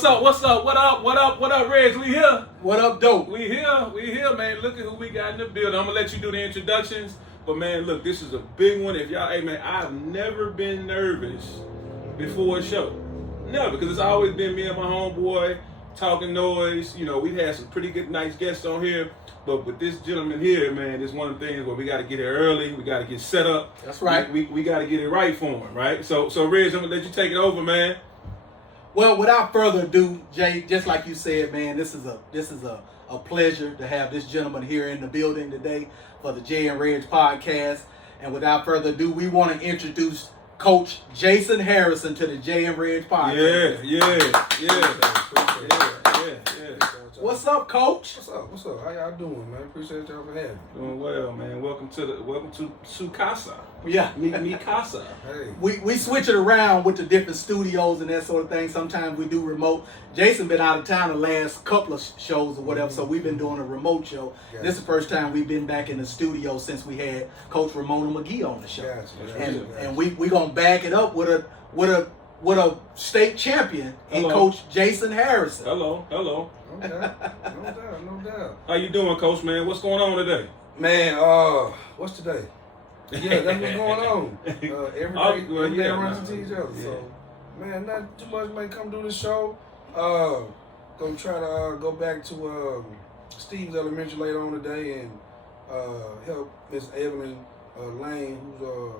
What's up? What up, Reg? We here. What up, dope? We here, man. Look at who we got in the building. I'm gonna let you do the introductions. But man, look, this is a big one. If y'all, hey man, I've never been nervous before a show. Never, because it's always been me and my homeboy talking noise. You know, we've had some pretty good, nice guests on here. But with this gentleman here, man, it's one of the things where we got to get here early. We got to get set up. That's right. We got to get it right for him, right? So Reg, I'm gonna let you take it over, man. Well, without further ado, Jay, just like you said, man, this is a pleasure to have this gentleman here in the building today for the JayNReg podcast. And without further ado, we want to introduce Coach Jason Harrison to the JayNReg podcast. Yeah. What's up, Coach? What's up? How y'all doing, man? Appreciate y'all for having me. Doing well, man. Welcome to Casa. Yeah. Me Casa. Hey. We switch it around with the different studios and that sort of thing. Sometimes we do remote. Jason been out of town the last couple of shows or whatever, so we've been doing a remote show. Gotcha. This is the first time we've been back in the studio since we had Coach Ramona McGee on the show. Gotcha. And we gonna back it up with a state champion in Hello. Coach Jason Harrison. Hello. No doubt. How you doing, Coach, man? What's going on today? Man, what's today? Yeah, that's what's going on. Every day runs into each other. Yeah. So, man, not too much, man. Come do the show. Gonna try to go back to Steve's Elementary later on today and help Miss Evelyn Lane, who's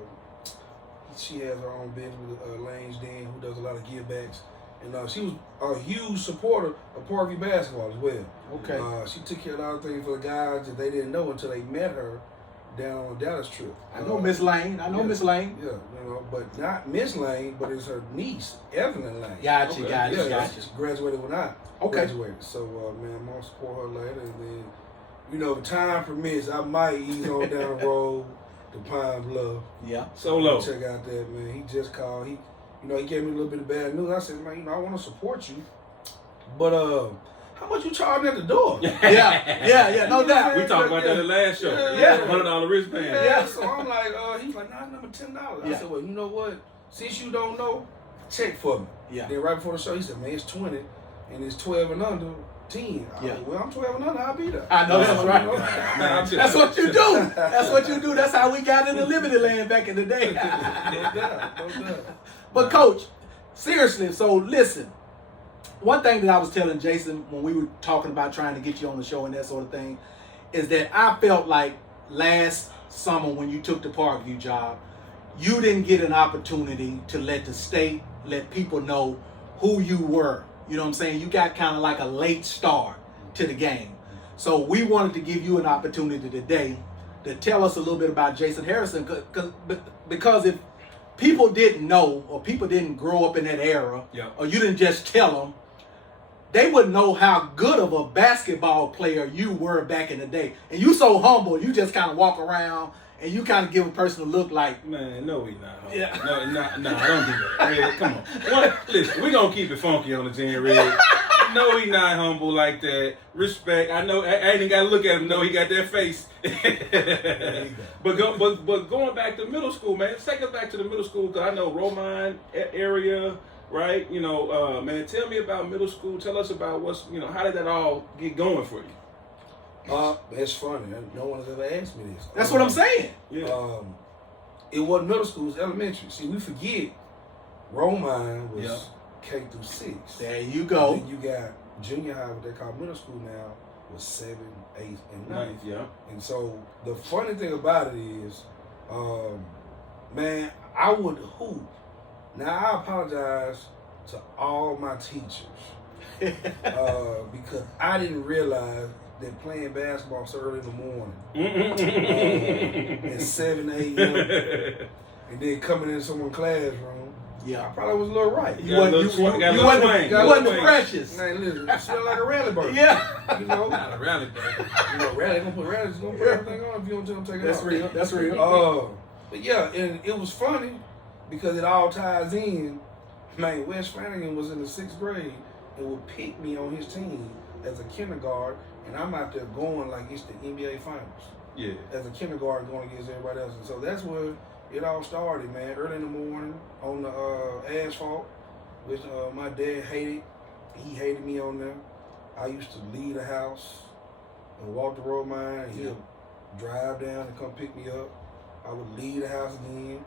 she has her own business with Lane's Den, who does a lot of give backs. And she was a huge supporter of Parkview basketball as well. Okay. She took care of a lot of things for the guys that they didn't know until they met her down on a Dallas trip. I know Miss Lane. Miss Lane. Yeah, but not Miss Lane, but it's her niece, Evelyn Lane. Gotcha. She graduated when I graduated. So, man, I'm going to support her later. And then, if time permits, I might ease on down the road to Pine Bluff. Yeah. Solo. Check out that, man. He just called. He gave me a little bit of bad news. I said, man, I want to support you. But, how much you charging at the door? Yeah, no doubt. We talked about that in the last show. Yeah. $100 wristband. Yeah, so I'm like, he's like, nah, number $10. Yeah. I said, well, you know what? Since you don't know, check for me. Yeah. Then right before the show, he said, man, it's 20 and it's 12 and under 10. Yeah. Like, well, I'm 12 and under, I'll be there. I know that's right. Man, That's what you do. That's what you do. That's how we got into Liberty Land back in the day. No doubt. But Coach, seriously, so listen. One thing that I was telling Jason when we were talking about trying to get you on the show and that sort of thing is that I felt like last summer when you took the Parkview job, you didn't get an opportunity to let the state, let people know who you were. You know what I'm saying? You got kind of like a late start to the game. So we wanted to give you an opportunity today to tell us a little bit about Jason Harrison because if people didn't know or people didn't grow up in that era or you didn't just tell them, they wouldn't know how good of a basketball player you were back in the day. And you so humble, you just kind of walk around and you kind of give a person a look like, Man, no, we not. Humble. Yeah. No, don't do that. Hey, come on. Listen, we gonna keep it funky on the JayNReg. No, he not humble like that. Respect. I know. I ain't got to look at him. No, he got that face. But going back to middle school, man. Take us back to the middle school because I know Romine area, right? Man, tell me about middle school. Tell us about how did that all get going for you? It's funny. No one has ever asked me this. that's what I'm saying. Yeah. It wasn't middle school, it was elementary. See, we forget Romine was K through 6. There you go. And then you got junior high, what they call middle school now, was 7, 8, and 9. Yeah. And so the funny thing about it is, man, I would hoop. Now I apologize to all my teachers because I didn't realize that playing basketball so early in the morning at 7 a.m. and then coming in someone's classroom, I probably was a little right. You wasn't precious. Man, listen, you smell like a rally bird. Yeah. Not a rally bird. Rally, gonna put rallies, gonna put everything on if you don't tell them to take it off. That's real. But yeah, and it was funny because it all ties in. Man, Wes Flanagan was in the 6th grade and would pick me on his team as a kindergarten, and I'm out there going like it's the NBA Finals. Yeah. As a kindergarten going against everybody else. And so that's where it all started, man. Early in the morning on the asphalt, which my dad hated. he hated me on there. I used to leave the house and walk the road mine, and he'll drive down and come pick me up. I would leave the house again,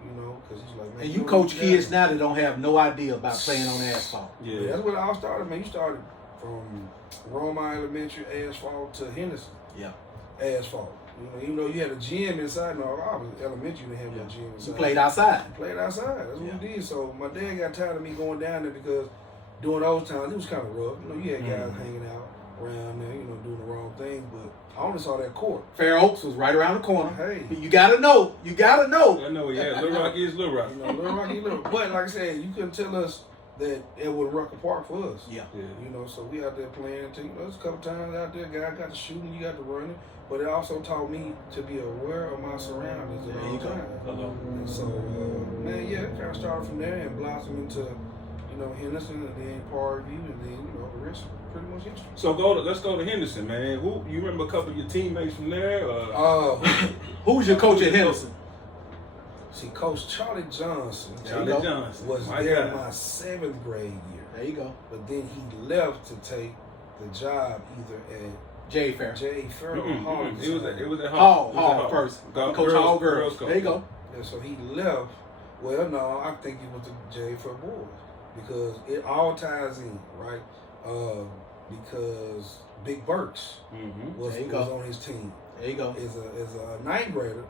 because he's like, man. And you coach kids now that don't have no idea about playing on asphalt. Yeah, that's where it all started, man. You started from Roma Elementary asphalt to Henderson. Yeah. Asphalt. Even though you had a gym inside, no, I was elementary, you didn't have no gym inside. You played outside. Played outside. That's what we did. So my dad got tired of me going down there because during those times it was kind of rough. You had guys hanging out around there, doing the wrong thing. But I only saw that court. Fair Oaks was right around the corner. Hey, you gotta know. You gotta know. I know. Yeah, Little Rock is Little Rock. Little Rock is Little. But like I said, you couldn't tell us that it was Rucker Park for us. Yeah. So we out there playing. There's a couple times out there, guy got to shooting, you got to running. But it also taught me to be aware of my surroundings at all times. And so, man, it kind of started from there and blossomed into, Henderson and then Parkview and then, the rest pretty much history. So let's go to Henderson, man. You remember a couple of your teammates from there? Who was your coach at Henderson? See, Coach Charlie Johnson. Was my there God. my 7th grade year. There you go. But then he left to take the job either at Jay Fair. Hall. It was at Hall. Hall first. Coach Hall girls. There you go. Yeah, so he left. Well, no, I think it was the Jay Fair boys because it all ties in, right? Because Big Burks was on his team. There you go. Is a 9th grader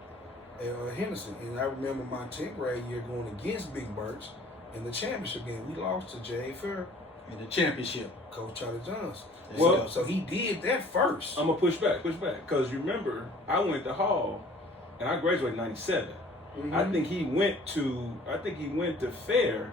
at Henderson, and I remember my 10th grade year going against Big Burks in the championship game. We lost to Jay Fair in the championship. Coach Charlie Johnson. Well, so he did that first. I'm gonna push back, because you remember I went to Hall, and I graduated in '97. I think he went to Fair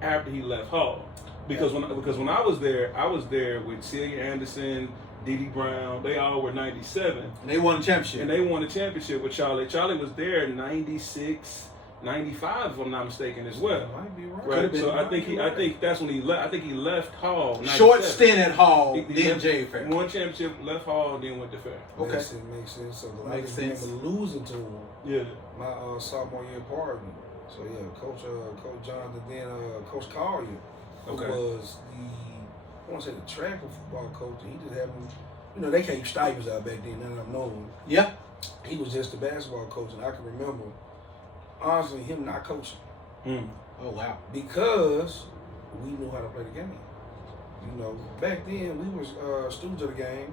after he left Hall, because when I was there with Celia Anderson, Dee Dee Brown. They all were '97. And they won the championship. And they won the championship with Charlie. Charlie was there in '96. 95, if I'm not mistaken, as well. Might be right. Right. So I think that's when he left. I think he left Hall. 97. Short stint at Hall, He then left, Jay Fair. Won championship, left Hall, then went to Fair. Okay. Makes sense. So I Makes sense. remember losing to him. Yeah. My sophomore year partner. So Coach Jonathan, then Coach Collier, who was I want to say the track and football coach. He just happened, they gave stipends out back then. None of them know him. Yeah. He was just the basketball coach, and I can remember. Honestly, him not coaching. Oh, wow. Because we knew how to play the game. Back then, we was students of the game.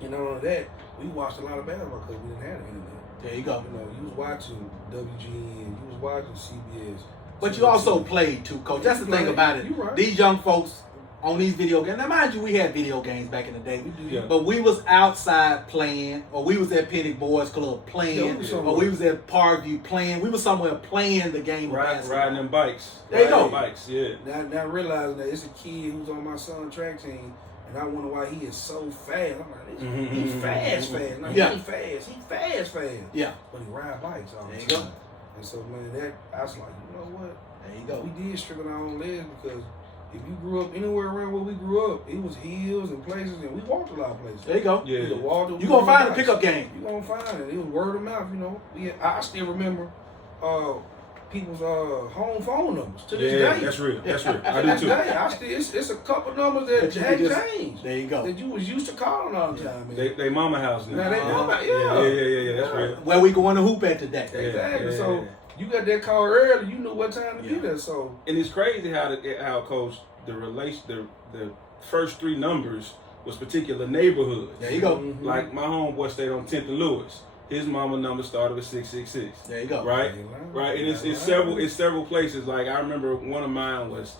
And not only that, we watched a lot of basketball because we didn't have the internet. There you go. You was watching WGN, you was watching CBS. But you also played too, Coach. That's the thing about it. You're right. These young folks on these video games. Now, mind you, we had video games back in the day. Yeah. But we was outside playing, or we was at Penny Boys Club playing, or we was at Parkview playing. We was somewhere playing the game of basketball. Riding them bikes. There you go. Bikes, yeah. Now realizing that it's a kid who's on my son's track team, and I wonder why he is so fast. I'm like, he's fast. No, he ain't fast. He fast. Yeah. But he ride bikes all the There you time. go. And so, man, I was like, you know what? There you go. We did strip on our own legs because if you grew up anywhere around where we grew up, it was hills and places, and we walked a lot of places. There you go. Yeah. You're going to find a pickup game. You're going to find it. It was word of mouth, I still remember people's home phone numbers to this day. That's real. I To do this too. day, it's a couple numbers that had changed. There you go. That you was used to calling all the time, man. They mama house now. Now they mama, Yeah, that's real. Where we going to hoop at today. Exactly. So you got that call early, you knew what time to be there. So and it's crazy how Coach the first 3 numbers was particular neighborhoods. There you go. Mm-hmm. Like my homeboy stayed on 10th and Lewis. His mama number started with 666. There you go. Right? Right. And it's several places. Like I remember one of mine was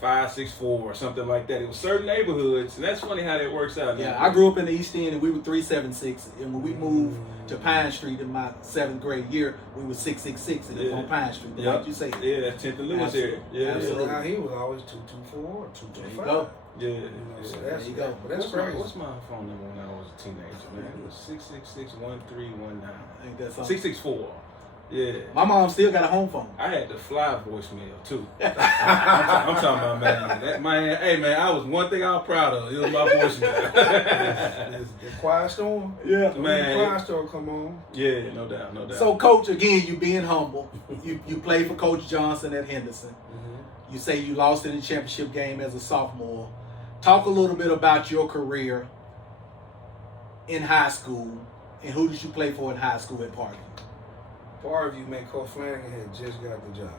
564 or something like that. It was certain neighborhoods, and that's funny how that works out. Yeah, I grew up in the East End, and we were 376. And when we moved to Pine Street in my 7th grade year, we were 666, and it was on Pine Street. Like you say, yeah, that's 10th and Lewis area. Yeah, absolutely. Now he was always 224 or 225. There you go. Yeah. So There you go. But that's crazy. What's my phone number when I was a teenager, man? It was 666-1319. I think that's something. 664. Yeah. My mom still got a home phone. I had the fly voicemail too. I'm talking about man. Hey man, I was one thing I was proud of. It was my voicemail. The Quiet Storm. Yeah, man. The Quiet Storm come on. Yeah, no doubt. So, Coach, again, you being humble. You played for Coach Johnson at Henderson. You say you lost in the championship game as a sophomore. Talk a little bit about your career in high school, and who did you play for in high school at Parkview? Parkview, man, Coach Flanagan had just got the job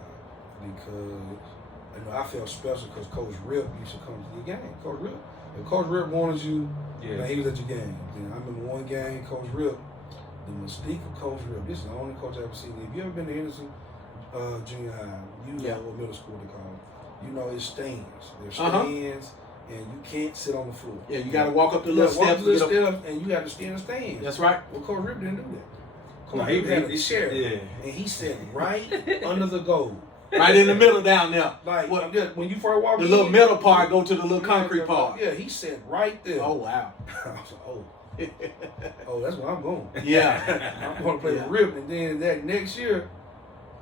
because I felt special because Coach Rip used to come to the game. Coach Rip, if Coach Rip wanted you, man, he was at your game. Then I remember one game, Coach Rip, the mystique of Coach Rip. This is the only coach I've ever seen. If you ever been to Henderson Junior High, you know what middle school they call it. You know it's stands. There's stands, and you can't sit on the floor. Yeah, you got to walk up the little steps. And you got to stand in the stands. That's right. Well, Coach Rip didn't do that. No, he had a chair, and he sat right under the goal. Right in the middle down there. Like, when you first walk the little middle part go to the little concrete part. Yeah, he sat right there. Oh, wow. I was like, oh, that's where I'm going. Yeah. I'm going to play with Rip. And then that next year,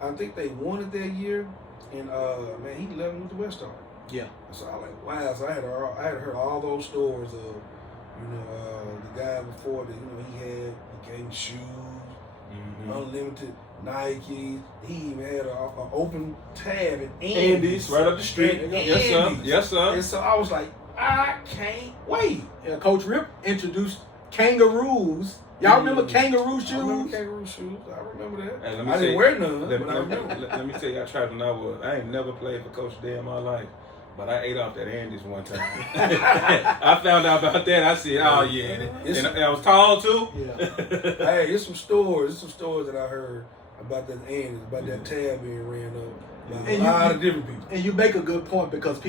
I think they won it that year, and, man, he left with the West Star. Yeah. So I was like, wow. So I had heard all those stories of, the guy before that, he gave him shoes, unlimited Nike. He even had an open tab at Andy's right up the street. Yes, sir. Yes, sir. And so I was like, I can't wait. Yeah, Coach Rip introduced kangaroos. Y'all remember kangaroo shoes? I remember kangaroo shoes. I remember that. Hey, I didn't wear none. Let me tell you, I tried when I ain't never played for Coach Day in my life. But I ate off that Andy's one time. I found out about that. I said, oh, yeah. And I was tall, too. Yeah. Hey, there's some stories that I heard about that Andy's, about that tab being ran up. By a lot of different people. And you make a good point because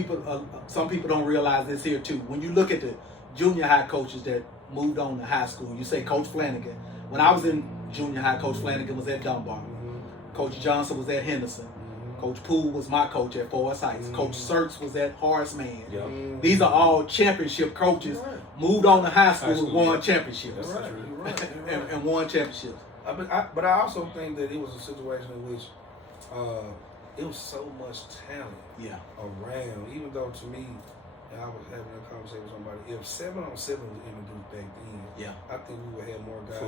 some people don't realize this here, too. When you look at the junior high coaches that moved on to high school, you say Coach Flanagan. When I was in junior high, Coach Flanagan was at Dunbar. Coach Johnson was at Henderson. Coach Poole was my coach at Forest Heights. Coach Sertz was at Horace Mann. These are all championship coaches. Moved on to high school and won championships. And won championships. But I also think that it was a situation in which it was so much talent around. Even though to me, I was having a conversation with somebody. If 7-on-7 was introduced back then, I think we would have more guys.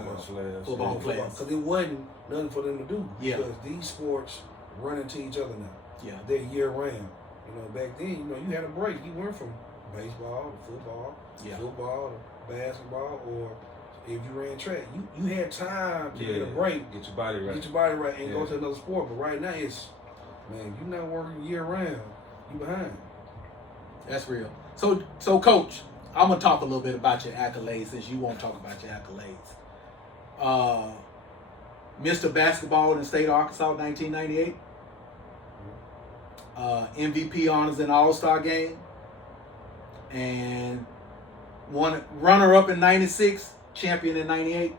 Football players. Because it wasn't nothing for them to do. Yeah. Because these sports run into each other now. Yeah. They're year round. Back then, you had a break. You went from baseball to football, football to basketball, or if you ran track, you had time to get a break. Get your body right. And go to another sport. But right now it's, man, you're not working year round. You behind. That's real. So Coach, I'm gonna talk a little bit about your accolades since you won't talk about your accolades. Mr. Basketball in the state of Arkansas, 1998. MVP honors in All-Star game. And runner-up in 96, champion in 98.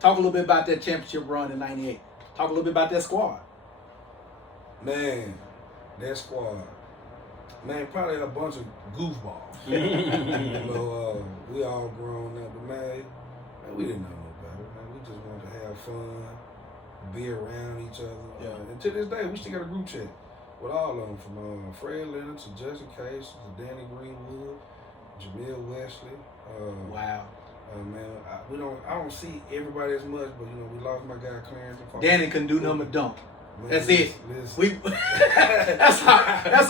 Talk a little bit about that championship run in 98. Talk a little bit about that squad. Man, that squad. Man, probably a bunch of goofballs. We all grown up, but man, we didn't know no better. Man, we just wanted to have fun, be around each other. And to this day, we still got a group chat with all of them, from Fred Leonard to Justin Case to Danny Greenwood, Jamil Wesley. Wow. Man, I don't see everybody as much, but we lost my guy Clarence. Danny couldn't do nothing but dunk. Man, that's it. Listen. That's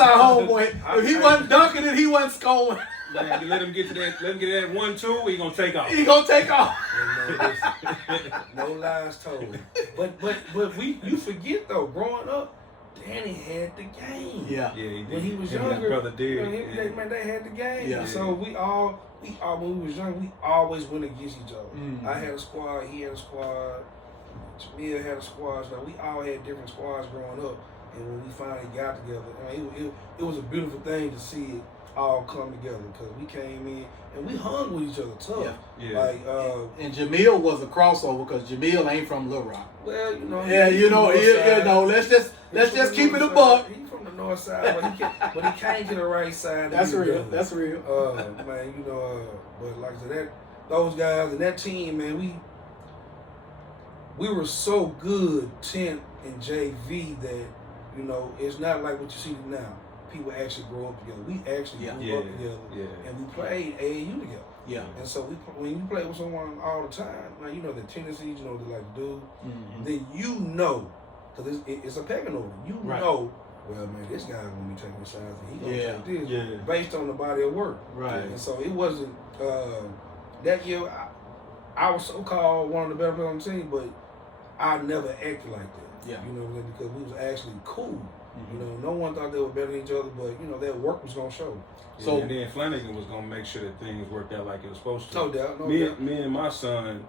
our homeboy. If he wasn't dunking it, he wasn't scoring. Man, let him get to that 1-2. He gonna take off. He gonna take off. No lies told. But you forget though. Growing up, Danny had the game. Yeah. When he was younger, his brother did. Man, they had the game. Yeah. So we all when we was young, we always went against each other. I had a squad. He had a squad. Jamil had a squad. So we all had different squads growing up. And when we finally got together, it was a beautiful thing to see it all come together, because we came in and we hung with each other tough. Yeah. Like and Jamil was a crossover because Jamil ain't from Little Rock. Well, let's just keep it a buck. He from the north side, but he came to the right side. That's real. That's real. Man, but like I said, those guys and that team, man, we were so good, 10 and JV, that it's not like what you see now. People actually grow up together. We actually grew up together, and we played AAU together. Yeah. And so when you play with someone all the time, man, the tendencies, they like to do, then because it's a pecking order. Know well, man, this guy gonna be taking shots and he gonna take this Yeah. based on the body of work. Right. And so it wasn't that year. I was so called one of the better players on the team, but I never acted like that. Yeah. You know what I'm saying? Because we was actually cool. Mm-hmm. You know, no one thought they were better than each other, but you know that work was gonna show. So and then Flanagan was gonna make sure that things worked out like it was supposed to. No doubt. Me and my son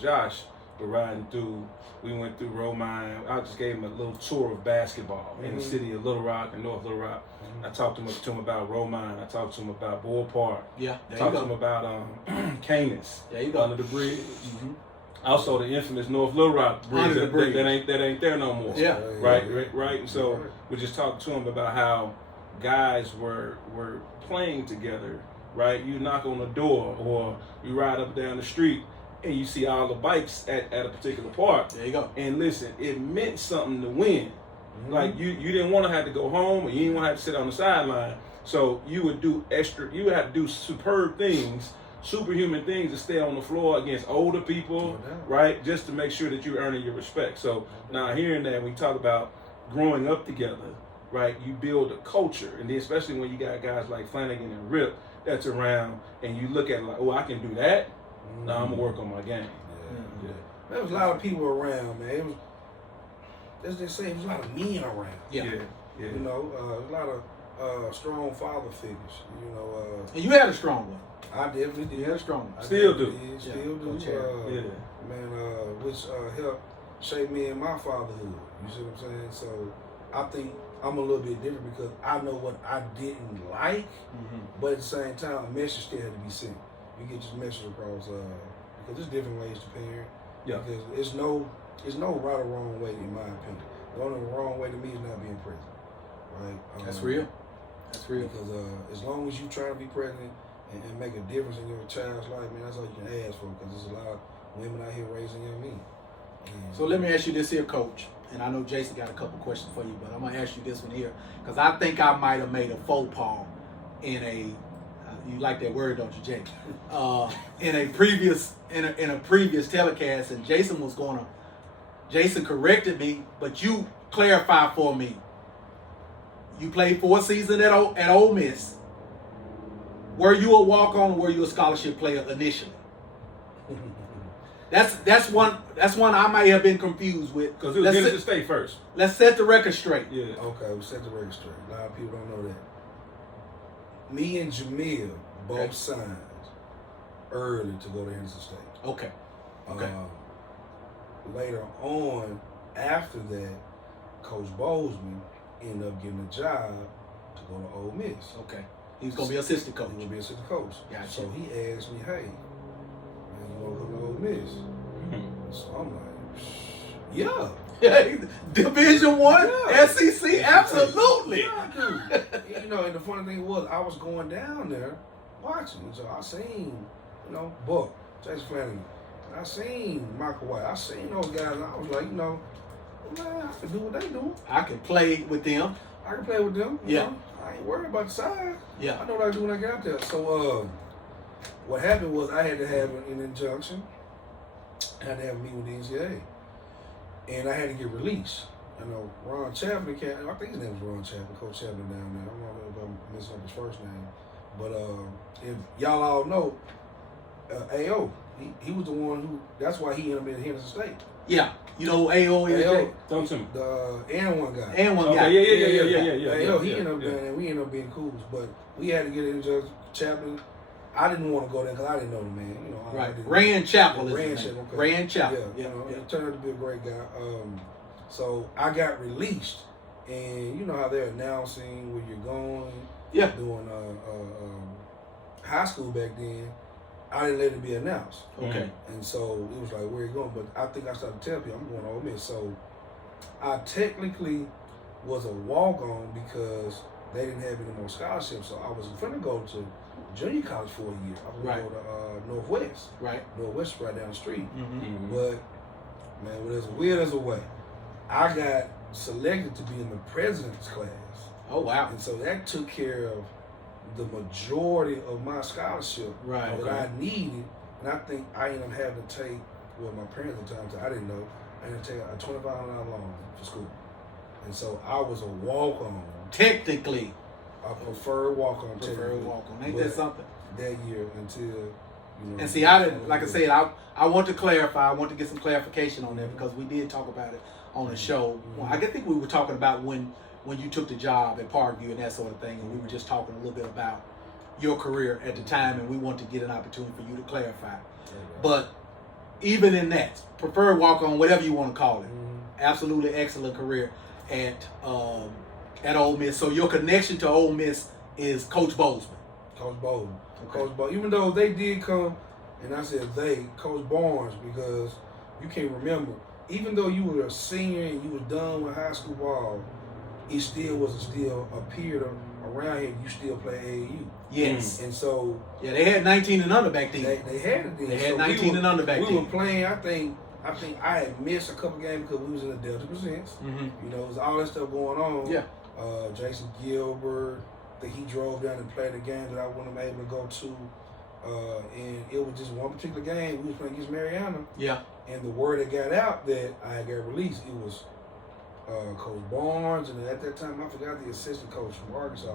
Josh were riding through. We went through Romine. I just gave him a little tour of basketball in the city of Little Rock and North Little Rock. I talked to him about Romine. I talked to him about Bull Park. Yeah. Talked to him about Canis. There you go. Under the bridge. Also the infamous North Little Rock bridge. Under the bridge. That ain't there no more. Yeah. Right. And so we just talked to him about how guys were playing together. Right. You knock on the door or you ride up and down the street and you see all the bikes at a particular park. There you go. And listen, it meant something to win. Like you didn't want to have to go home or you didn't want to have to sit on the sideline. So you would do you would have to do superb things, superhuman things to stay on the floor against older people, right? Just to make sure that you're earning your respect. So now hearing that, we talk about growing up together, right? You build a culture. And then especially when you got guys like Flanagan and Rip that's around and you look at it like, oh, I can do that. Now I'm gonna work on my game. Yeah. There was a lot of people around, man. It was, as they say, it was a lot of men around. Yeah. You know, a lot of strong father figures. You know, And you had a strong one. I definitely did. You had a strong one. Still do. Still do. Man, which helped shape me in my fatherhood. You see what I'm saying? So I think I'm a little bit different because I know what I didn't like, but at the same time, a message still had to be sent. You get your message across because there's different ways to parent. Yeah. Because it's no right or wrong way in my opinion. The only wrong way to me is not being present. Right? That's real. That's real. Because as long as you try to be present and make a difference in your child's life, man, that's all you can ask for. Because there's a lot of women out here raising young men. So let me ask you this here, Coach. And I know Jason got a couple questions for you, but I'm gonna ask you this one here because I think I might have made a faux pas in a. You like that word, don't you, Jay? In a previous telecast, and Jason corrected me, but you clarify for me. You played 4 seasons at Ole Miss. Were you a walk-on or were you a scholarship player initially? That's one I might have been confused with. Because it was Genesee State first. Let's set the record straight. Yeah. Okay, we set the record straight. A lot of people don't know that. Me and Jamil both signed early to go to Genesee State. Okay. Later on, after that, Coach Bozeman ended up getting a job to go to Ole Miss. Okay. He was going to be assistant coach. He was going to be assistant coach. Gotcha. So he asked me, hey, man, you want to go to Ole Miss? So I'm like, yeah. Division I, SEC, absolutely. Yeah, dude. You know, and the funny thing was, I was going down there watching. So I seen, Buck, Jason Flanagan. I seen Michael White. I seen those guys. And I was like, man, I can do what they do. I can play with them. I can play with them. You know? I ain't worried about the size. Yeah. I know what I do when I get out there. So what happened was I had to have an injunction. I had to have a meeting with the NCAA. And I had to get released. Ron Chapman came. I think his name was Ron Chapman, Coach Chapman down there. I don't know if I'm messing up his first name. But if y'all all know, A.O., he was the one who, that's why he ended up in Henderson State. Yeah. You know who A.O. is? Talk to me. The N1 guy. N1 guy. Yeah. A.O., he ended up doing that. We ended up being cool. But we had to get an injunction. Chapman, I didn't want to go there because I didn't know the man. Right. Rand Chappell is Rand his name. Chappell. Okay. Rand Chappell. Yeah. He turned out to be a great guy. So I got released. And you know how they're announcing where you're going. Yeah. Doing high school back then. I didn't let it be announced. Okay. And so it was like, where you going? But I think I started telling people I'm going to Ole Miss. So I technically was a walk-on because they didn't have any more scholarships. So I was going to go to junior college for a year. I was going to go to Northwest. Right. Northwest right down the street. Mm-hmm. But, man, well, as weird as a way, I got selected to be in the president's class. Oh, wow. And so that took care of the majority of my scholarship that I needed. And I think I ended up having to take, well, my parents at the time, I didn't know, I had to take a $2,500 loan for school. And so I was a walk-on. Technically. I preferred walk-on. Preferred walk-on. Ain't that something? That year until, And see, I didn't, like I said, I want to clarify. I want to get some clarification on that because we did talk about it on the show. Well, I think we were talking about when you took the job at Parkview and that sort of thing, and we were just talking a little bit about your career at the time, and we want to get an opportunity for you to clarify. But even in that, preferred walk-on, whatever you want to call it, absolutely excellent career at Ole Miss. So your connection to Ole Miss is Coach Bozeman. Coach Bozeman. Okay. Coach Bozeman. Even though they did come, and I said they, Coach Barnes, because you can't remember. Even though you were a senior and you was done with high school ball, it still was a period around here. You still play AAU. Yes. And so they had 19 and under back then. They had it then. They had 19 and under back then. We were playing. I think I had missed a couple games because we was in the Delta Presents. Mm-hmm. You know, it was all that stuff going on. Yeah. Jason Gilbert, that he drove down and played a game that I wasn't able to go to. And it was just one particular game. We was playing against Mariana. Yeah. And the word that got out that I got released, it was Coach Barnes, and at that time I forgot the assistant coach from Arkansas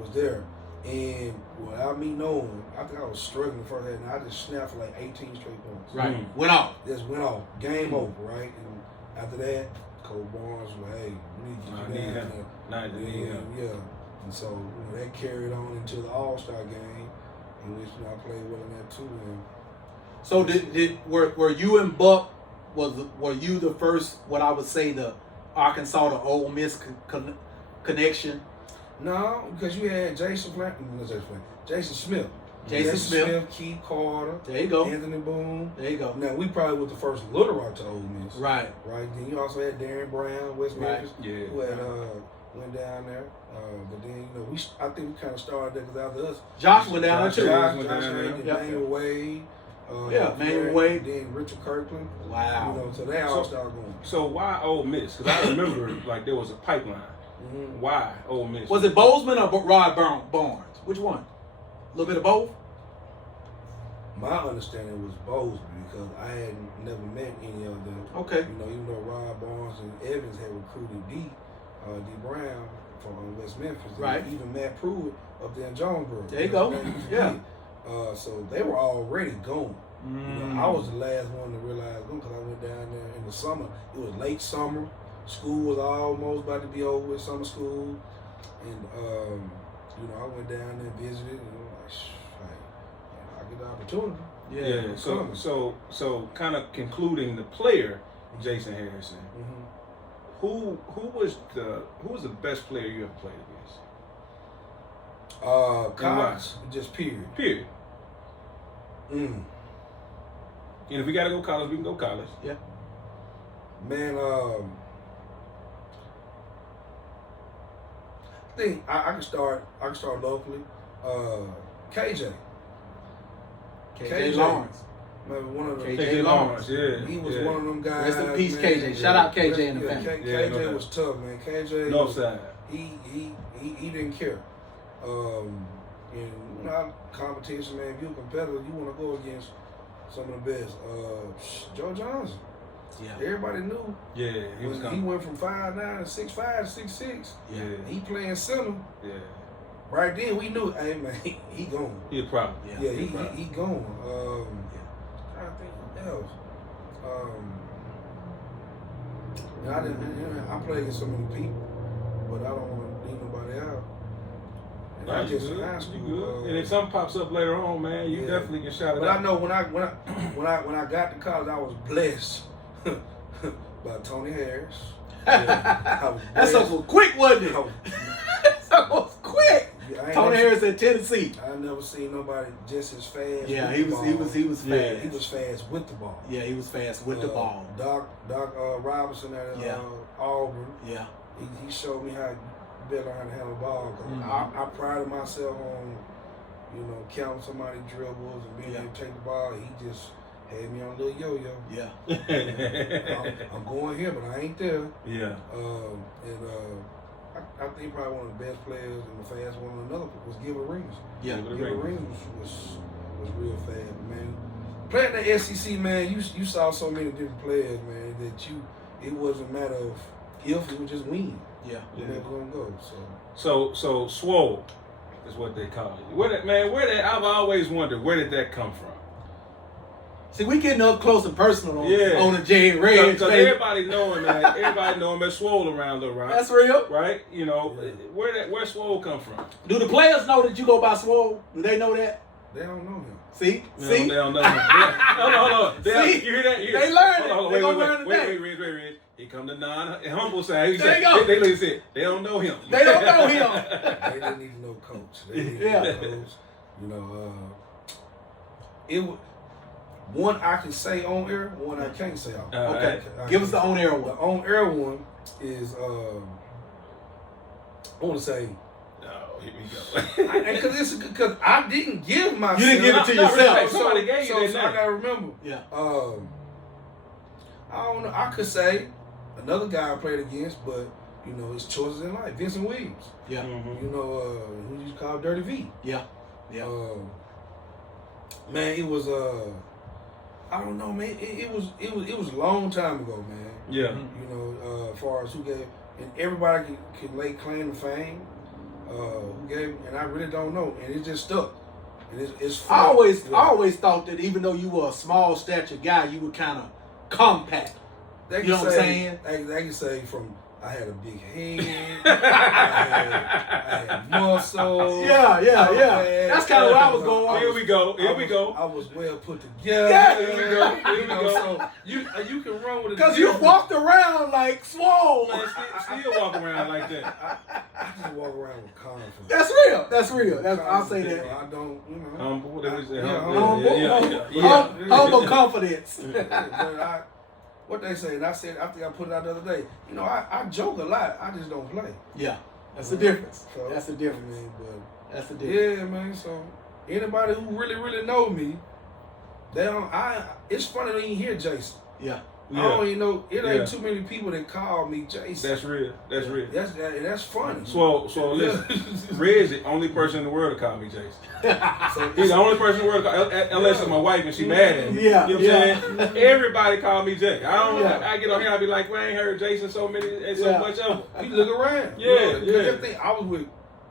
was there. And without me knowing, I think I was struggling for that, and I just snapped for like 18 straight points. Right. Went off. Just went off. Game over, right? And after that, Coach Barnes was like, hey, we need to get you down there. Yeah. And so that carried on into the All-Star game, in which I played well in that too. And so were you and Buck, were you the first, what I would say, the Arkansas to Ole Miss connection? No, because you had Jason Smith. Jason Smith, Keith Carter. There you go. Anthony Boone. There you go. Now we probably was the first Little Rock to Ole Miss. Right. Right. Then you also had Darren Brown, West Memphis, who had went down there. But then I think we kind of started there because after us, Josh went down there too. Josh went down there. Manuel Wade. Manuel Wade. Then Richard Kirkland. Wow. So they all started going. So why Ole Miss? Because I remember like there was a pipeline. Mm-hmm. Why Ole Miss? Was it Bozeman or Rod Barnes? Which one? A little bit of both? My understanding was Bozeman because I had never met any of them. Okay. Even though Rod Barnes and Evans had recruited D Brown from West Memphis. Right. Even Matt Pruitt up there in Jonesboro. There you go. Yeah. So they were already going. I was the last one to realize them because I went down there in the summer. It was late summer. School was almost about to be over with, summer school. And, I went down there and visited. And I get the opportunity. Yeah. So kind of concluding the player, Jason Harrison. Mm-hmm. Who was the best player you ever played against? College, just period. Period. And if we gotta go college, we can go college. Yeah. Man, I think I can start locally. KJ Lawrence. Man, one of them. KJ Lawrence. Yeah. He was one of them guys. Rest in peace, man. KJ. Shout out KJ and the family. KJ was tough, man. KJ Northside. He didn't care. And competition, man. If you're a competitor, you want to go against some of the best. Joe Johnson. Yeah. Everybody knew. Yeah, he went from 5'9" to 6'5" to 6'6". Yeah. He playing center. Yeah. Right then we knew, hey man, he gone. He a problem. Yeah, he gone. Trying to think what else. I played against so many people, but I don't want to leave nobody out. And I just in high school. And if something pops up later on, man, you definitely can shout it but out. I know when I got to college, I was blessed by Tony Harris. That's so quick, wasn't it? That was quick. Tony Harris at Tennessee. I never seen nobody just as fast. Yeah, he was fast. He was fast with the ball. Yeah, he was fast with the ball. Doc Robinson at Auburn. Yeah. He showed me how you better learn how to handle the ball. I prided myself on, counting somebody's dribbles and being able to take the ball. He just had me on a little yo-yo. Yeah. I'm going here, but I ain't there. Yeah. I think probably one of the best players and the fast one. Another was Gilbert Arenas. Yeah. Gilbert Arenas was real fast, man. Playing the SEC, man, you saw so many different players, man, that it wasn't a matter of if, it was just when. Yeah. You're never gonna go. So Swole is what they call it. I've always wondered, where did that come from? See, we getting up close and personal on the JayNReg. Because everybody know him as Swole around Little Rock. That's real. Right? You know, where Swole come from? Do the players know that you go by Swole? Do they know that? They don't know him. See? They don't know him. Hold on. See? You hear that? They learn it. They gonna learn today. Wait. He come to non-humble side. There you go. They don't know him. They don't know him. They didn't even know coach. They didn't even know coach. You know, it was one I can say on air, one I can't say on air. Okay. Give us the on air one. The on air one is I want to say. Here we go. Because I didn't give myself. You didn't give it to yourself. Somebody gave you that. So I gotta remember. Yeah. I don't know. I could say another guy I played against, but you know his choices in life. Vincent Williams. Yeah. Mm-hmm. You know who you call Dirty V. Yeah. Yeah. Man, it was I don't know, man. It was a long time ago, man. Yeah. You know, as far as who gave, and everybody can lay claim to fame. Who gave, and I really don't know, and it just stuck. And it's fun. I always thought that even though you were a small stature guy, you were kind of compact. You know what I'm saying? I can say from I had a big head, I had muscles. Yeah. That's kind of where I was going. Here we go. I was well put together. Yeah. Here we go. So you can run with it. Because you walked around like Swole. Man, still walk around like that. I just walk around with confidence. That's real. I'll say that. I don't, you know. Humble. Humble confidence. But what they say, and I said, I think I put it out the other day. You know, I joke a lot. I just don't play. Yeah, that's the difference. So, That's the difference. I mean, but That's the difference. yeah, man. So anybody who really know me, they don't. It's funny when you hear Jason. Yeah. I don't even know. It ain't too many people that call me Jason. That's real. That's funny. So listen, Red's the only person in the world to call me Jason. He's the only person in the world to call, unless it's my wife and she mad at me. Yeah. You know what I'm saying? Everybody call me Jay. I get on here, I be like, well, I ain't heard Jason so much of. You look around. Yeah. I was with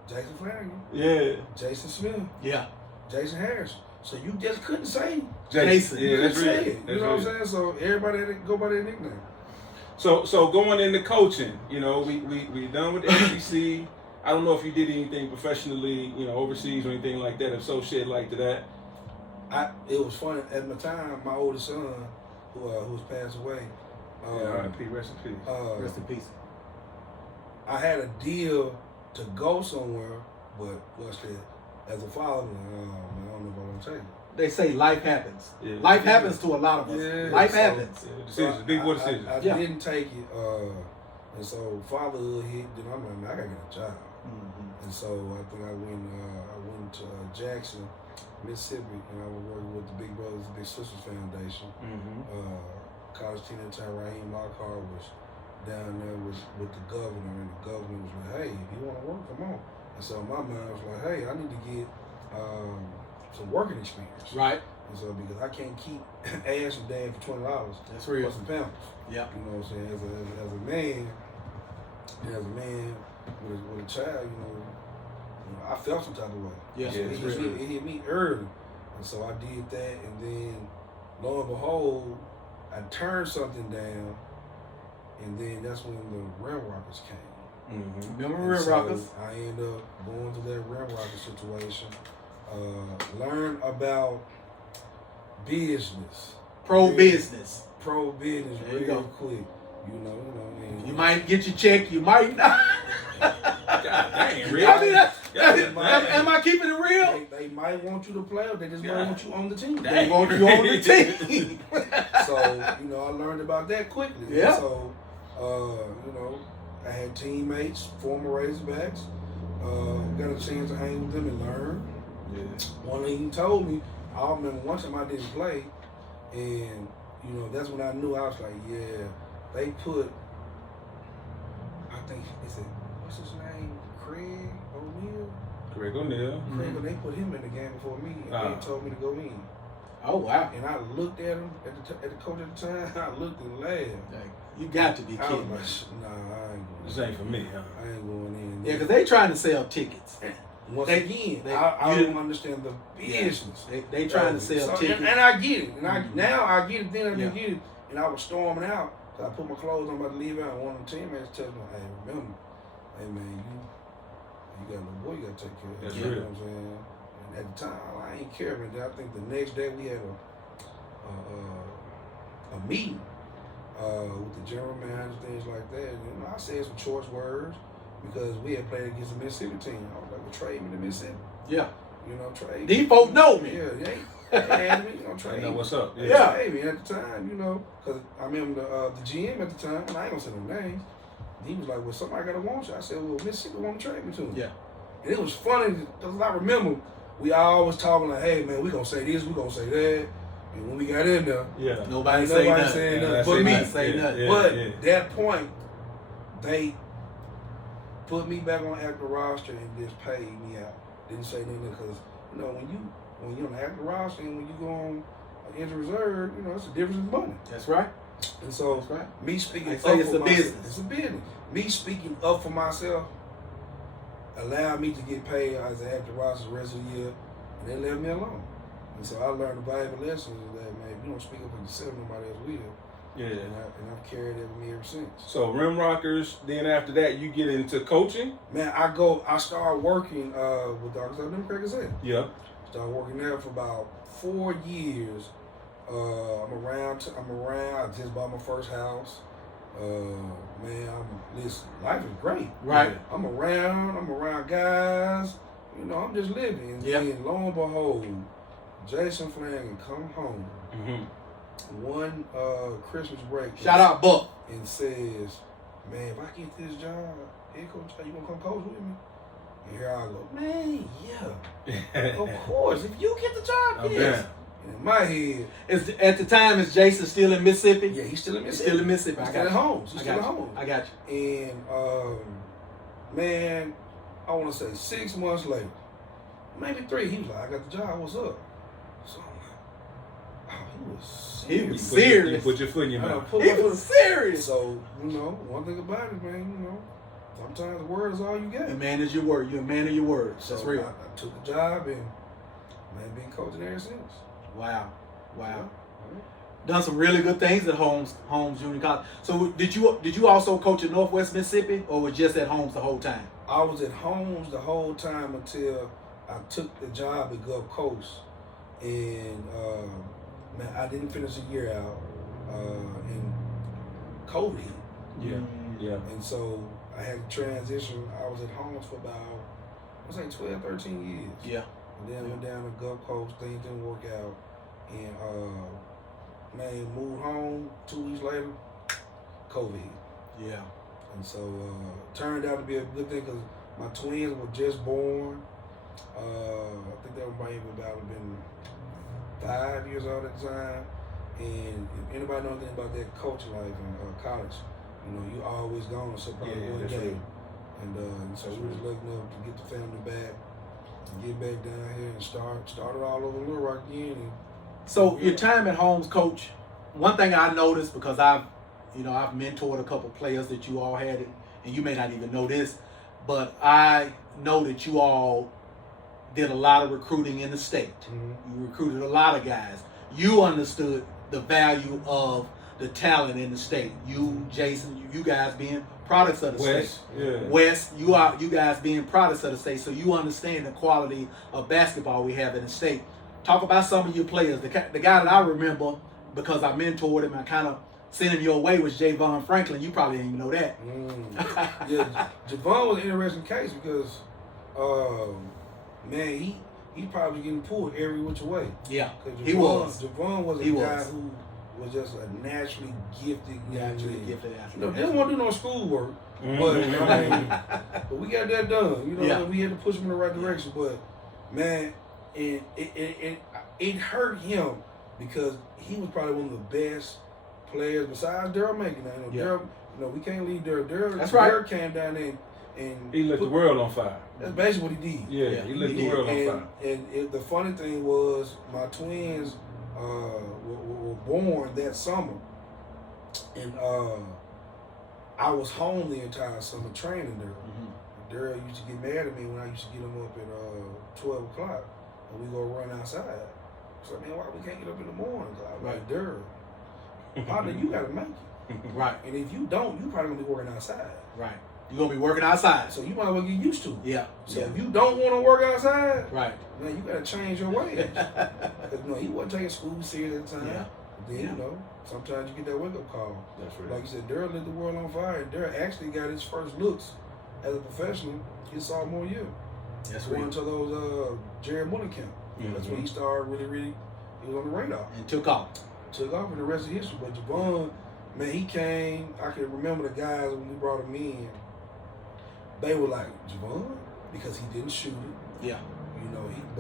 Jason Flanagan. Yeah. Jason Smith. Yeah. Jason Harris. So you just couldn't say Jason. Yeah, that's real. You know what I'm saying? So everybody had to go by their nickname. So going into coaching, you know, we done with the SEC. I don't know if you did anything professionally, you know, overseas or anything like that. If so, shed light to that. It was funny at the time. My oldest son, who's passed away. R.I.P. Rest in peace. Rest in peace. I had a deal to go somewhere, but as a father, man, I don't know if I want to tell you. They say life happens. Yeah. Life happens to a lot of us. Yeah, Life so- happens. Decisions, big boy decisions. I didn't take it, and so fatherhood hit. Then I'm like, man, I gotta get a job. Mm-hmm. And so I think I went to Jackson, Mississippi, and I was working with the Big Brothers Big Sisters Foundation. Mm-hmm. College team at the time, Raheem Lockhart was down there with the governor, and the governor was like, hey, if you want to work, come on. And so my mind was like, hey, I need to get some working experience. Right. And so because I can't keep ass and Dan for $20 That's for real. some pounds. Yeah. You know what I'm saying? As a man with a child, you know, I felt some type of way. Yeah. So it hit me early. And so I did that, and then lo and behold, I turned something down, and then that's when the Rim Rockers came. Mm-hmm. Remember And Rim so Rockers? I ended up going to that Rim Rockers situation, learn about business. Pro business. Pro business There you real go. quick. You know, and You might get your check, you might not. God dang, real. I mean, dang. am I keeping it real? They might want you to play, or they just might want you on the team. They want you on the team. So, you know, I learned about that quickly. Yeah. So, you know, I had teammates, former Razorbacks, got a chance to hang with them and learn. Yeah. One of them told me, I remember one time I didn't play, and, you know, that's when I knew. I was like, yeah, they put, I think, what's his name? Craig O'Neal? Greg O'Neal. Craig, they put him in the game before me, and they told me to go in. Oh wow! And I looked at him at the coach at the time. I looked and laughed. Like, you got to be I kidding. was like, nah, I ain't going. This ain't for me, huh? I ain't going in. Yeah, because they trying to sell tickets. Once They- again, they- I you- don't understand the business. They trying to sell tickets. And I get it. And Mhm. I get it. Then I didn't Yeah. get it. And I was storming out. So I put my clothes on, about to leave out. And one of the teammates told me, hey, remember, hey, man, you got a little boy you got to take care of. That's you real. know what I'm saying? And at the time, I ain't care. But then I think the next day we had a meeting with the general manager, things like that. And I said some choice words because we had played against the Mississippi team. I was like, well, trade me to Mississippi. Yeah. You know, trade These folks know me. Yeah, they had me, you know, I trade know me. what's up. Yeah. Trade me at the time, you know, because I remember the GM at the time, and I ain't gonna say no names. He was like, well, somebody gotta want you. I said, well, Mississippi want to trade me to him. Yeah. And it was funny because I remember we always talking like, hey, man, we gonna say this, we gonna say that. And when we got in there, Yeah. Nobody ain't say nobody nothing. saying Yeah, nothing say but me. nothing. Say nothing. But that point, they put me back on active roster and just paid me out. Didn't say nothing because, you know, when you're on the active roster and when you go on injury reserve, you know, it's a difference in money. That's right. And so, That's right. me speaking They up say it's for a myself, business. it's a business. Me speaking up for myself allowed me to get paid as an active roster the rest of the year, and they left me alone. And so I learned a valuable lesson that, man, if you don't speak up for yourself, nobody else will. Yeah. And I've carried that with me ever since. So Rim Rockers, then after that you get into coaching? Man, I started working with the Arkansas Democrat Gazette. Yeah. Started working there for about 4 years. I'm around. I just bought my first house. Man, life is great. Right. I'm around guys. You know, I'm just living. And Yeah. then lo and behold, Jason Flanagan come home one Christmas break. Shout out Buck. And says, man, if I get this job, head coach, you gonna come coach with me? And here I go, man, yeah, of course. If you get the job, I'm yes. down. And in my head, At the time, is Jason still in Mississippi? yeah, he's still in He's Mississippi. still in Mississippi. He's I still got at you. home. He's I still at got you. home. I got you. And man, I want to say 6 months later, maybe 3, he was like, I got the job. What's up? So I'm like, oh, he was serious. He was You serious. put your foot in your I mouth. put He my foot- was serious. So, you know, one thing about it, man, you know, sometimes the word is all you get. A man is your word. You're a man of your words. That's So real. I took the job and man, been coaching ever since. Wow. Wow. Yeah. Done some really good things at Holmes Junior College. So did you also coach at Northwest Mississippi, or was just at Holmes the whole time? I was at Holmes the whole time until I took the job at Gulf Coast, and man, I didn't finish a year out, and COVID hit. Yeah. Yeah. And so I had to transition. I was at Holmes for about, I was like 12, 13 years. Yeah. And then I went down to Gulf Coast, things didn't work out. And man, moved home 2 weeks later, COVID hit. Yeah. And so turned out to be a good thing because my twins were just born. I think they were maybe about been 5 years old at the time. And if anybody knows anything about that coaching life in college, you know, you always gone to some probably Yeah, one that's game. right. And so we was lucky enough to get the family back and get back down here and started all over Little Rock again. And, So your time at Holmes, Coach. One thing I noticed, because I've mentored a couple players that you all had, and you may not even know this, but I know that you all did a lot of recruiting in the state. mm-hmm. You recruited a lot of guys. You understood the value of the talent in the state. You, Jason, you guys being products of the West. state. Yeah. West, you guys being products of the state, so you understand the quality of basketball we have in the state. Talk about some of your players. The guy that I remember, because I mentored him, I kind of sent him your way, was Javon Franklin. You probably didn't even know that. Yeah, Javon was an interesting case because, man, he probably getting pulled every which way. Yeah, Because he was. Javon was a He guy was. who was just a naturally gifted young Naturally man. gifted You know, athlete. didn't want to do no schoolwork, Mhm. but I mean, but we got that done. You know, Yeah. we had to push him in the right direction. But man, and it hurt him because he was probably one of the best players besides Daryl Macon. Now, Yeah. Daryl, we can't leave Daryl. That's right. Daryl came down there and He lit the world on fire. That's basically what he did. Yeah, Yeah, he lit he the did. world on fire. And the funny thing was, my twins were born that summer, and I was home the entire summer training there. Daryl used to get mad at me when I used to get him up at 12 o'clock, and we go run outside. So, man, why we can't get up in the morning? I'm like, Daryl, partner, you got to make it. Right. And if you don't, you probably going to be working outside. Right. You're going to be working outside. So you might as well get used to it. Yeah. So if you don't want to work outside, right, man, you got to change your ways. Because, he wasn't taking school serious at the time. Yeah. Then, sometimes you get that wake-up call. That's right. Like you said, Daryl lit the world on fire. Daryl actually got his first looks as a professional his sophomore year. That's Going to those Jared Muller camp. That's when he started really, he was on the radar. And took off. And the rest of history. But Javon, man, he came. I can remember the guys when we brought him in. They were like, Javon, because he didn't shoot it. Yeah.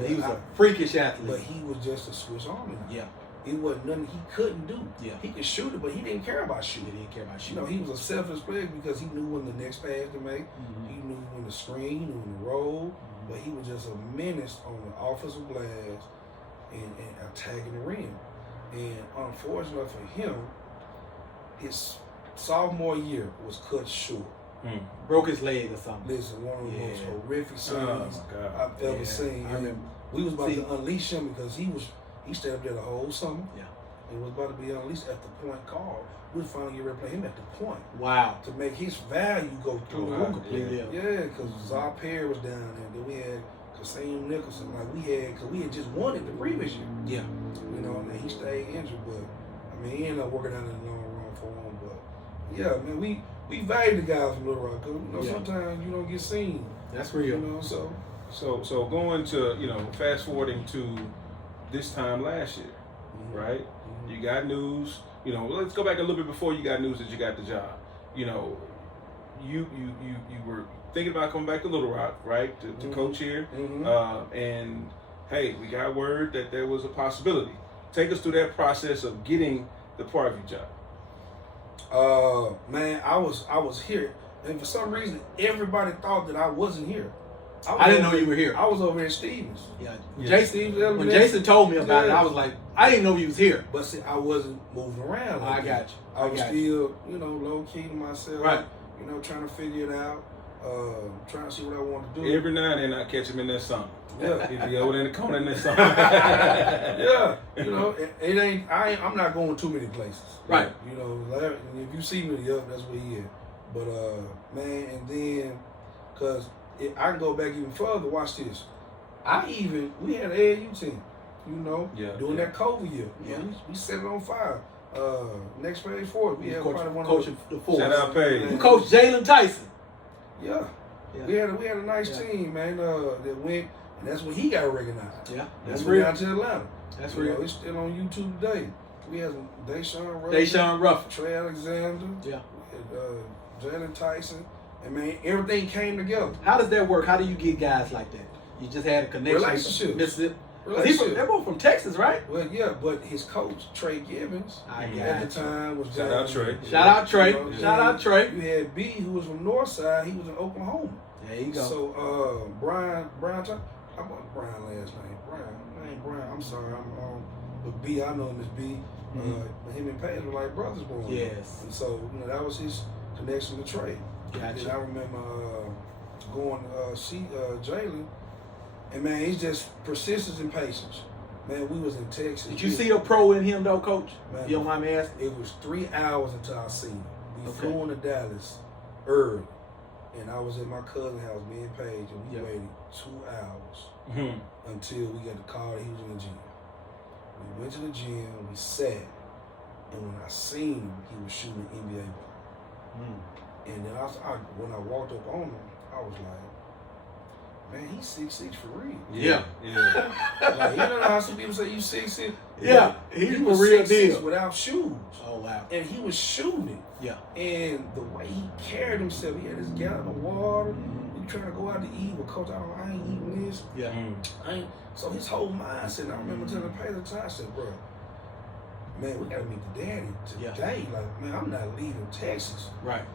He was a freakish athlete. But he was just a Swiss Army. Yeah. It wasn't nothing he couldn't do. Yeah. He could shoot it, but he didn't care about shooting. He didn't care about shooting. He was a selfless player because he knew when the next pass to make. He knew when to screen, he knew when to roll. But he was just a menace on the offensive glass and attacking the rim. And unfortunately for him, his sophomore year was cut short. Broke his leg or something. Listen, one of the most horrific scenes I've ever seen. I remember. We was about to unleash him because he stayed up there the whole summer. Yeah. And was about to be unleashed at the point called. We was finally getting ready to play him at the point. Wow. To make his value go through the roof. Completely. Yeah, because Czar Perry was down there. Then we had Kasim Nicholson. Because we had just won it the previous year. Yeah. And he stayed injured, but he ended up working out in the long run for him. But yeah, man, we value the guys from Little Rock because sometimes you don't get seen. That's real. So going to fast forwarding to this time last year, right? You got news. Let's go back a little bit before you got news that you got the job. You were thinking about coming back to Little Rock, right? To coach here, and hey, we got word that there was a possibility. Take us through that process of getting the Parkview job. Man, I was here, and for some reason, everybody thought that I wasn't here. I didn't know you were here. I was over at Stevens. Yeah. When Jason told me about it, I was like, I didn't know he was here. But see, I wasn't moving around. I got you. I was still, low key to myself. Right. Trying to figure it out. Trying to see what I want to do. Every now and then I catch him in that song. Yeah. He'd be over in the corner in that song. Yeah. It ain't. I'm not going too many places. Right. If you see me, that's where he is. But man, and then, cause I can go back even further. Watch this. We had an AAU team. During that COVID year. Yeah. We set it on fire. Next phase forward, we had probably one of the force. Shout out Paige. You coached Jalen Tyson. Yeah. We had a nice team, man. That went, and that's when he got recognized. Yeah, that's real. real. Down to Atlanta. That's real. It's still on YouTube today. We had some Deshaun Ruffin, Trey Alexander. Yeah. Jalen Tyson. And man, everything came together. How does that work? How do you get guys like that? You just had a connection. Relationship. They're both from Texas, right? Well, yeah, but his coach, Trey Gibbons, at the time was Shout out Trey. Shout out Trey. Shout out Trey. You had B, who was from Northside. He was in Oklahoma. There you go. So Brian, how about Brian last name? Brian. I'm sorry. But B, I know him as B. Him and Paige were like brothers born. Yes. And so that was his connection to Trey. Gotcha. And I remember going to see Jalen. And man, he's just persistence and patience. Man, we was in Texas. Did you see a pro in him though, Coach? Man, if you don't mind me asking? It was 3 hours until I seen him. We flew into Dallas early. And I was at my cousin's house, me and Paige, and we waited 2 hours until we got the call that he was in the gym. We went to the gym, we sat, and when I seen him, he was shooting an NBA ball. And then when I walked up on him, I was like, man, he's 6'6" for real. Yeah. Like, you know how some people say you 6'6"? Yeah, he was real deal. Without shoes. Oh, wow. And he was shooting it. Yeah. And the way he carried himself, he had this gallon of water. We trying to go out to eat, but Coach, I ain't eating this. Yeah. So his whole mindset, and I remember telling Paige at the time, I said, bro, man, we got to meet the daddy today. Yeah. Like, man, I'm not leaving Texas. Right.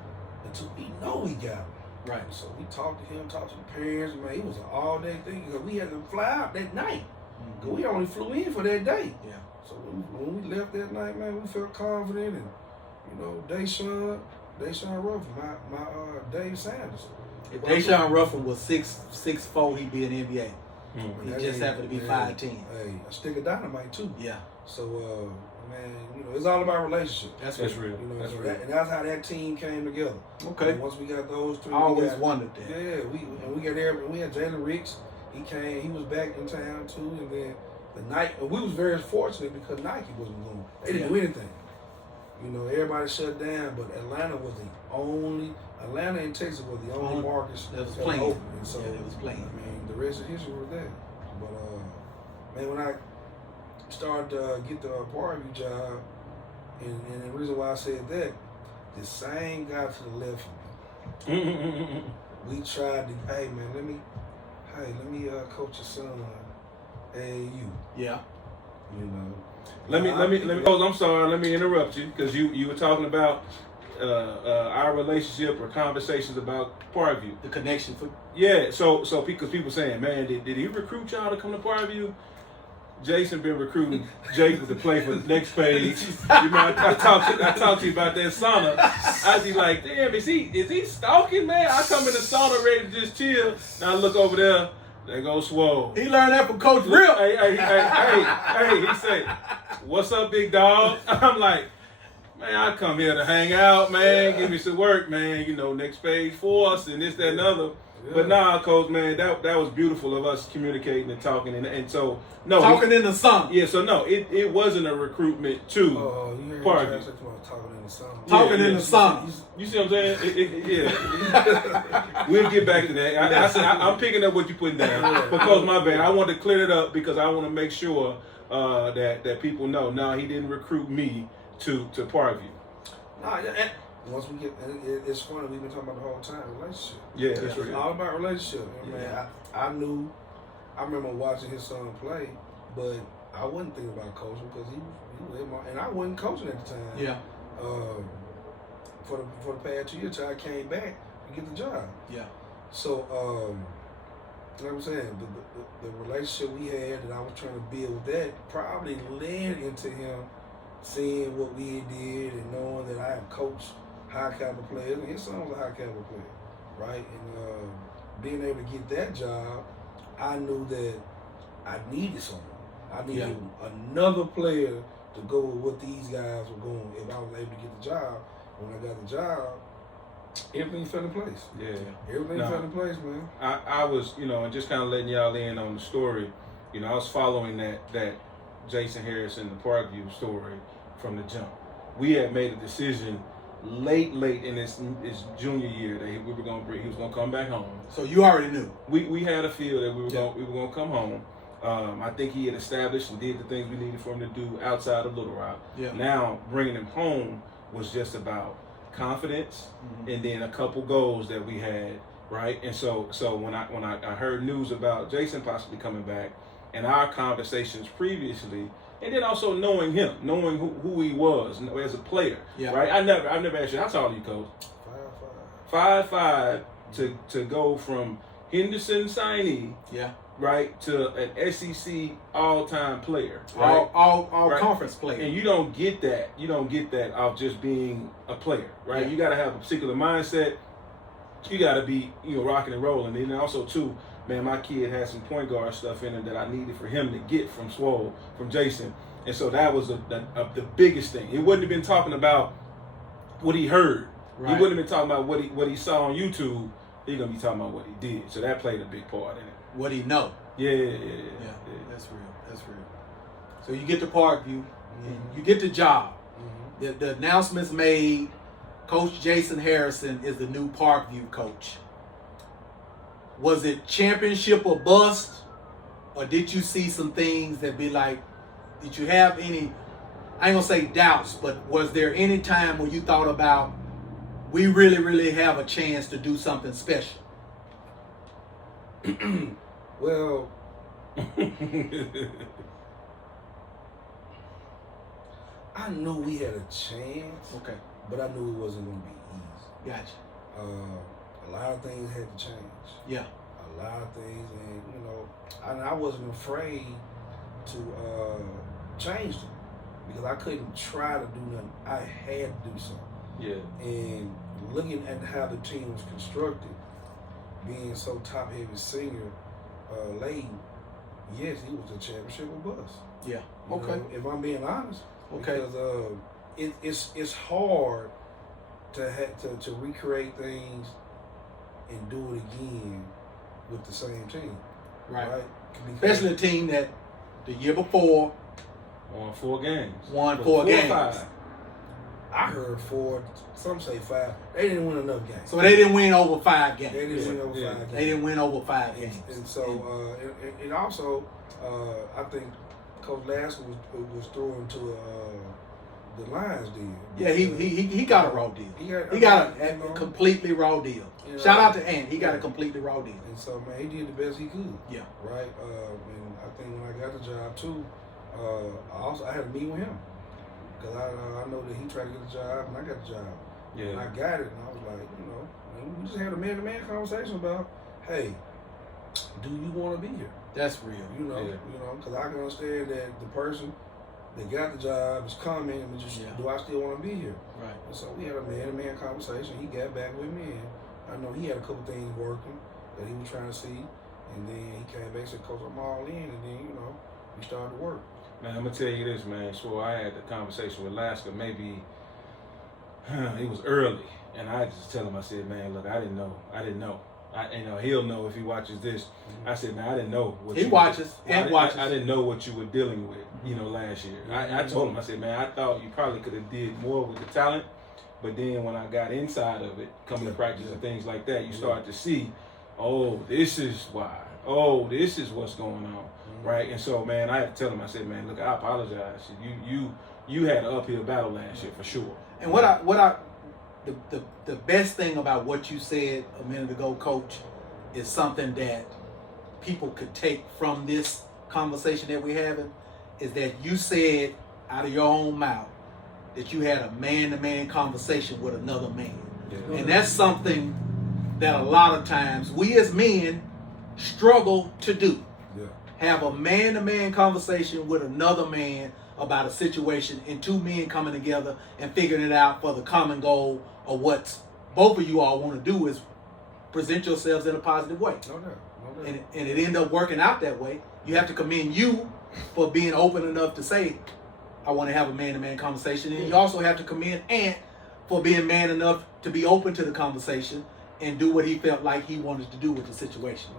Until we know he got him. Right. So we talked to him, talked to the parents. Man, it was an all-day thing because we had to fly out that night. We only flew in for that day. Yeah. So when we left that night, man, we felt confident, and Deshaun Ruffin, my Dave Sanders. If Deshaun Ruffin was 6'4", he'd be in the NBA. Mm-hmm. He just happened to be 5'10". Hey, a stick of dynamite too. Yeah. So man, it's all about relationship. That's real. That's real. And that's how that team came together. Okay. And once we got those three, I always wondered that. Yeah, we got there. We had JayNReg. He came. He was back in town too. And then the night, we was very fortunate because Nike wasn't going. They didn't do anything. Everybody shut down, but Atlanta and Texas was the only markets that was that playing. open. And so it was playing. I mean, the rest of history was there. But man, when I started to get the Parkview job, and the reason why I said that, the same guy to the left of me, we tried to, hey man, let me coach your son, AAU. Yeah. Let me. Oh, I'm sorry. Let me interrupt you because you were talking about our relationship or conversations about Parkview. The connection for. Yeah. So because people saying, man, did he recruit y'all to come to Parkview? Jason been recruiting Jason to play for the next page. I talked to you about that sauna. I be like, damn, is he stalking, man? I come in the sauna ready to just chill. And I look over there. There goes Swole. He learned that from Coach Rip. Hey, he say, what's up, big dog? I'm like, man, I come here to hang out, man. Give me some work, man. Next page for us and this, that, and other. Yeah. But nah, Coach, man, that was beautiful of us communicating and talking. And so, no. Talking in the sun. Yeah, so no, it wasn't a recruitment to Parkview. Talking in the sun. Talking in the sun. You see what I'm saying? Yeah. We'll get back to that. I'm picking up what you're putting down. Because my bad, I want to clear it up because I want to make sure that people know. No, he didn't recruit me to Parkview. Nah, once we get, it's funny. We've been talking about the whole time relationship. Yeah, that's It's right. all about relationship. Yeah. Man, I remember watching his son play, but I wasn't thinking about coaching because he was in and I wasn't coaching at the time. Yeah. For the past 2 years till I came back to get the job. Yeah. So, like I'm saying, the relationship we had that I was trying to build with that probably led into him seeing what we did and knowing that I have coached high caliber players, and his son was a high caliber player, right? And being able to get that job, I knew that I needed someone. I needed another player to go with what these guys were going. If I was able to get the job, when I got the job, everything fell in place. Yeah. Everything fell in place, man. I was, and just kind of letting y'all in on the story. I was following that Jason Harrison, the Parkview story from the jump. We had made a decision late in his junior year that he was gonna come back home. So you already knew. We had a feel that we were gonna come home. I think he had established and did the things we needed for him to do outside of Little Rock. Yeah. Now bringing him home was just about confidence and then a couple goals that we had, right? And so when I heard news about Jason possibly coming back and our conversations previously, and then also knowing him, knowing who he was as a player, right? I've never asked you, how tall are you, Coach? 5'5". To go from Henderson signee, right, to an SEC all-time player, right? All right? conference player. And you don't get that. You don't get that off just being a player, right? Yeah. You got to have a particular mindset. You got to be, rocking and rolling. And then also too, man, my kid had some point guard stuff in him that I needed for him to get from Swole, from Jason. And so that was the biggest thing. He wouldn't have been talking about what he heard. Right. He wouldn't have been talking about what he saw on YouTube. He's going to be talking about what he did. So that played a big part in it. What he know. Yeah. That's real. So you get to Parkview, you get the job. The announcement's made. Coach Jason Harrison is the new Parkview coach. Was it championship or bust? Or did you see some things that be like, did you have any, I ain't gonna say doubts, but was there any time where you thought about, we really have a chance to do something special? Well, I knew we had a chance. Okay. But I knew it wasn't going to be easy. Gotcha. A lot of things had to change. Yeah. A lot of things, and I wasn't afraid change them because I couldn't try to do nothing. I had to do something. Yeah. And looking at how the team was constructed, being so top heavy senior laden, yes, he was a championship or bust. Yeah. You Okay. know, if I'm being honest. Okay. Because it's hard to recreate things and do it again with the same team. Right. Because Especially a team that the year before Won 4 games. won Was 4 or games. 5? I heard 4, some say 5. They didn't win enough games. So they didn't win over 5 games. They didn't win over Yeah. 5 games. They didn't win over 5 games. And so it also, I think Coach Lasker was throwing to the Lions deal. Yeah, he got a raw deal. He got you a know, completely raw deal. you know, Shout out to Ant. He got a yeah. completely raw deal. And so, man, he did the best he could. Yeah. Right? And I think when I got the job, too, I had to meet with him. Because I know that he tried to get the job, and I got the job. Yeah. And I got it, and I was like, you know, we just had a man-to-man conversation about, hey, do you want to be here? That's real. You know, because I can understand that the person that got the job is coming, and just, do I still want to be here? Right. And so we had a man-to-man conversation. He got back with me, and I know he had a couple things working that he was trying to see, and then he came back and said, Coach, I'm all in, and then, you know, we started to work. Man, I'm gonna tell you this, man. So I had the conversation with Lasker. Maybe it was early, and I just tell him. I said, man, look, I didn't know. He'll know if he watches this. Mm-hmm. I said, man, I didn't know what He you watches. were, And watches. I didn't know what you were dealing with, last year. I told him. I said, man, I thought you probably could have did more with the talent, but then when I got inside of it, coming to practice and things like that, you start to see, oh, this is why. Oh, this is what's going on. Right, and so, man, I had to tell him. I said, man, look, I apologize. You had an uphill battle last year for sure. And the best thing about what you said a minute ago, Coach, is something that people could take from this conversation that we're having, is that you said out of your own mouth that you had a man-to-man conversation with another man. Yeah. And that's something that a lot of times we as men struggle to do. Yeah. Have a man-to-man conversation with another man about a situation, and 2 men coming together and figuring it out for the common goal of what both of you all want to do is present yourselves in a positive way. No doubt. And it ended up working out that way. You have to commend you for being open enough to say, I want to have a man-to-man conversation. And you also have to commend Ant for being man enough to be open to the conversation and do what he felt like he wanted to do with the situation.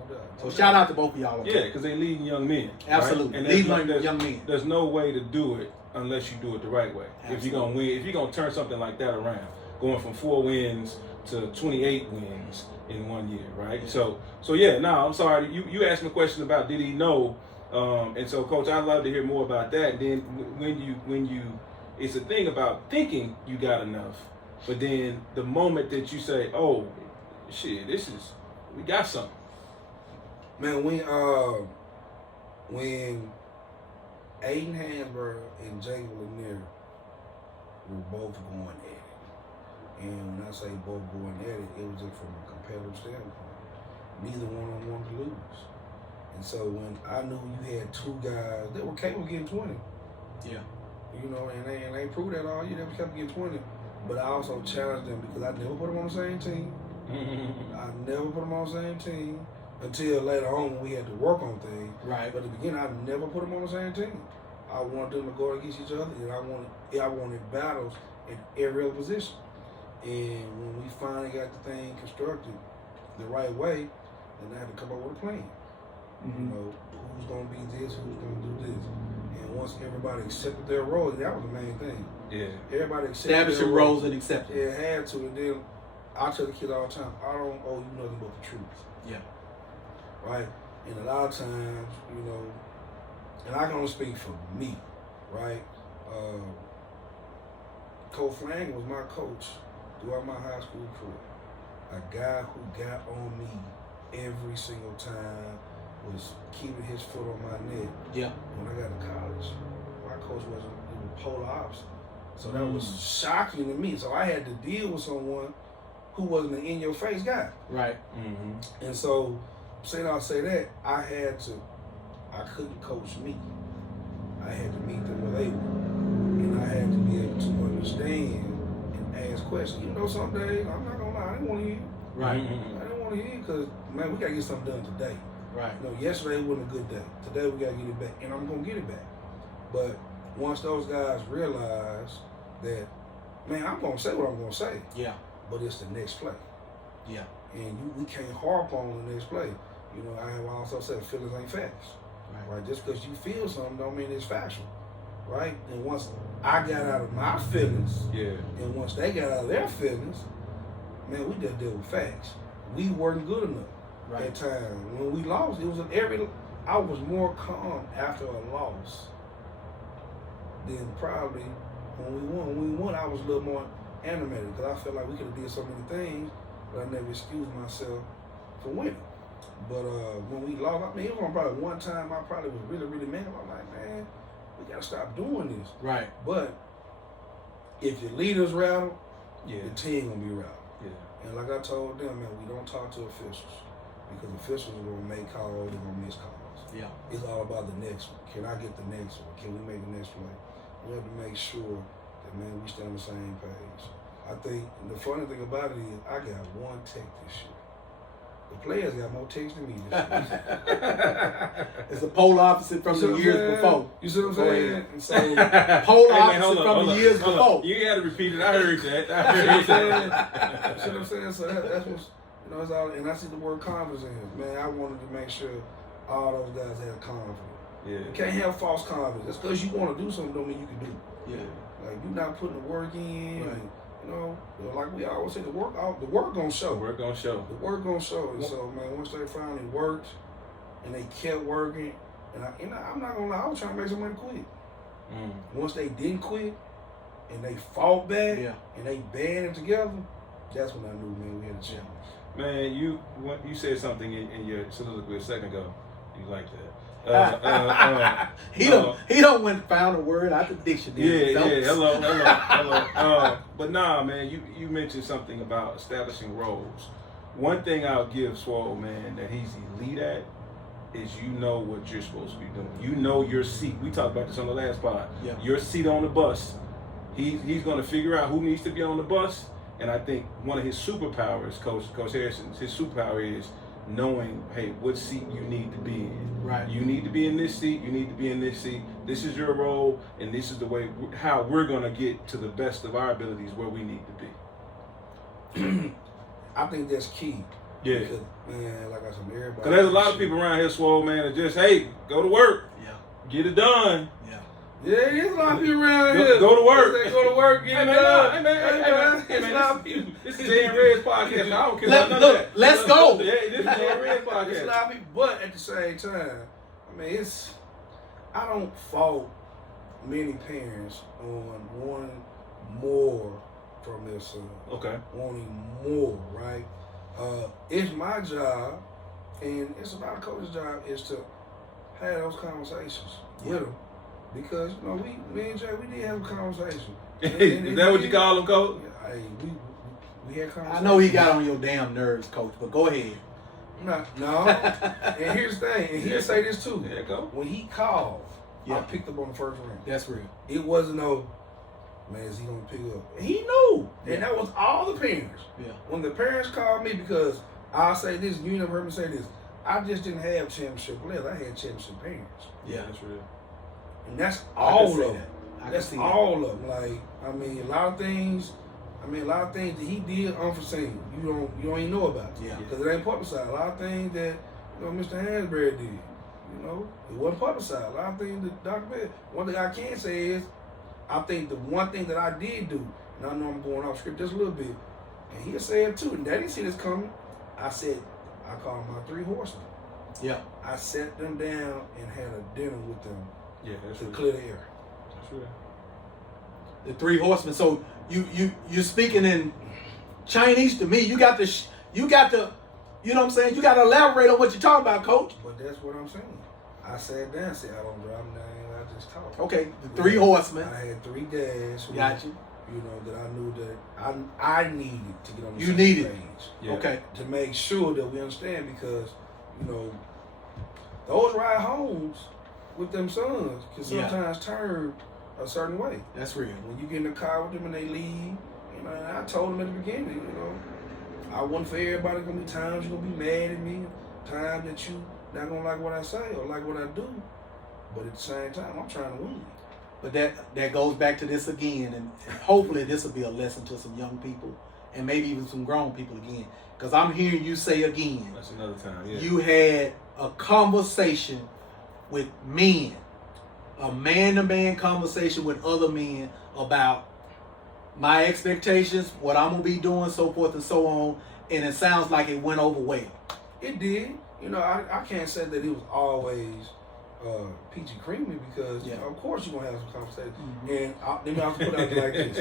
So shout out to both of y'all. Yeah, because they leading young men. Absolutely. Right? Leading young men. There's no way to do it unless you do it the right way. Absolutely. If you're gonna win, if you're gonna turn something like that around, going from 4 wins to 28 wins in 1 year, right? Yeah. So yeah. No, I'm sorry. You asked me a question about did he know, and so Coach, I'd love to hear more about that. Then when you, it's a thing about thinking you got enough, but then the moment that you say, oh, shit, we got something. Man, when Aiden Hansberg and Jay Lanier were both going at it, and when I say both going at it, it was just from a competitive standpoint. Neither one of them wanted to lose. And so when I knew you had 2 guys that were capable of getting 20, Yeah. and they proved that all year, they were capable of getting 20. But I also challenged them because I never put them on the same team. I never put them on the same team until later on when we had to work on things. Right. But at the beginning, I never put them on the same team. I wanted them to go against each other, and I wanted battles in every other position. And when we finally got the thing constructed the right way, then I had to come up with a plan. Mm-hmm. You know, who's going to be this, who's going to do this. And once everybody accepted their role, that was the main thing. Yeah. Everybody accepted Establishing their roles and acceptance. Yeah, it had to. And then I tell the kids all the time, I don't owe you nothing but the truth. Yeah. Right? And a lot of times, and I can only speak for me, right? Coach Flanagan was my coach throughout my high school career. A guy who got on me every single time, was keeping his foot on my neck. Yeah. When I got to college, my coach was polar opposite. So that was shocking to me. So I had to deal with someone who wasn't an in-your-face guy. Right. And so, I'll say that, I couldn't coach me. I had to meet them where they were. And I had to be able to understand and ask questions. You know, some days, I'm not going to lie, I didn't want to hear. Right. I didn't want to hear because, man, we got to get something done today. Right. You know, yesterday wasn't a good day. Today we got to get it back. And I'm going to get it back. But once those guys realize that, man, I'm going to say what I'm going to say. Yeah. But it's the next play. Yeah. And we can't harp on the next play. You know, I have also said feelings ain't facts. Right? Just because you feel something don't mean it's factual. Right? And once I got out of my feelings, and once they got out of their feelings, man, we just dealt with facts. We weren't good enough at time. When we lost, it was I was more calm after a loss than probably when we won. When we won, I was a little more animated because I felt like we could have did so many things, but I never excused myself for winning. But when we lost, I mean, it was probably one time I probably was really, really mad. I'm like, man, we got to stop doing this. Right. But if your leaders rattle, the team going to be rattled. And like I told them, man, we don't talk to officials because officials are going to make calls, they're going to miss calls. Yeah. It's all about the next one. Can I get the next one? Can we make the next play? We have to make sure that, man, we stay on the same page. I think the funny thing about it is I got one tech this year. The players got more texts than me this year. It's a polar opposite from the years before. You see what I'm saying? And so, polar opposite from the years before. You got to repeat it. I heard that. You see what I'm saying? So that's what's, you know, it's all, and I see the word confidence in it. Man, I wanted to make sure all those guys have confidence. Yeah. You can't have false confidence. Just because you want to do something don't mean you can do it. Yeah. Like, you're not putting the work in. Right. And, you know, like we always say, the work gonna show. The work gonna show. The work gonna show. And so, man, once they finally worked and they kept working, and I'm not gonna lie, I was trying to make somebody quit. Once they didn't quit and they fought back and they banded together, that's when I knew, man, we had a chance. Man, you said something in your soliloquy a second ago. You like that. He don't went and found a word out the dictionary. Hello. But nah, man, you mentioned something about establishing roles. One thing I'll give Swole, man, that he's elite at is you know what you're supposed to be doing. You know your seat. We talked about this on the last pod. Yeah. Your seat on the bus. He's going to figure out who needs to be on the bus. And I think one of his superpowers, Coach Harrison's, his superpower is knowing, hey, what seat you need to be in. Right. You need to be in this seat. You need to be in this seat. This is your role, and this is the way how we're gonna get to the best of our abilities where we need to be. I think that's key. Yeah. Because, man, like I said, everybody. Because there's a lot of people around here, Swole, man, that just, hey, go to work. Yeah. Get it done. Yeah. Yeah, there's a lot of people around here. Go to work. They go to work, get it done. Hey, man. This is JayNReg's podcast. I don't care about none of that. Let's go. Yeah, this is JayNReg's It's a podcast. lot of people, but at the same time, I mean, I don't fault many parents on wanting more from their son. Okay. Wanting more, right? It's my job, and it's about a coach's job, is to have those conversations with them. Because, you know, me and Jay, we did have a conversation. Is that what you call them, Coach? Yeah, hey, we had conversations. I know he got on your damn nerves, Coach, but go ahead. No. And here's the thing, and he'll say this too. There you go. When he called, I picked up on the first ring. That's real. It wasn't no, man, is he gonna pick up? And he knew. And that was all the parents. Yeah. When the parents called me, because I'll say this, you never heard me say this, I just didn't have championship players, I had championship parents. Yeah. That's real. And that's all of them. That's all of them. Like, I mean, a lot of things that he did unforeseen. You don't even know about. Yeah. Because it ain't publicized. A lot of things that, you know, Mr. Hansberry did. You know, it wasn't publicized. A lot of things that Dr. Bell. One thing I can say is, I think the one thing that I did do, and I know I'm going off script just a little bit, and he'll say it too, and they didn't see this coming. I called my 3 horsemen. Yeah. I sat them down and had a dinner with them. Yeah, that's to real. clear the air. That's real. The 3 horsemen. So you're speaking in Chinese to me. You got to, you know what I'm saying? You got to elaborate on what you're talking about, Coach. But that's what I'm saying. I sat down and said, I don't drop names, I just talk. Okay, the 3 horsemen. I had 3 dads who, Got you. You know, that I knew that I needed to get on the You same needed. page. Yeah. Okay. To make sure that we understand, because, you know, those ride homes with them sons can sometimes turn a certain way. That's real. When you get in the car with them and they leave, you know, and I told them at the beginning, you know, I wasn't for everybody. Gonna be times you're gonna be mad at me, times that you not gonna like what I say or like what I do. But at the same time, I'm trying to win. But that goes back to this again, and hopefully this will be a lesson to some young people and maybe even some grown people again. Because I'm hearing you say again, That's another time, yeah. you had a conversation with men, a man-to-man conversation with other men about my expectations, what I'm going to be doing, so forth and so on, and it sounds like it went over well. It did. You know, I can't say that it was always peachy creamy because, you know, of course you're going to have some conversations. And let me also put it out there like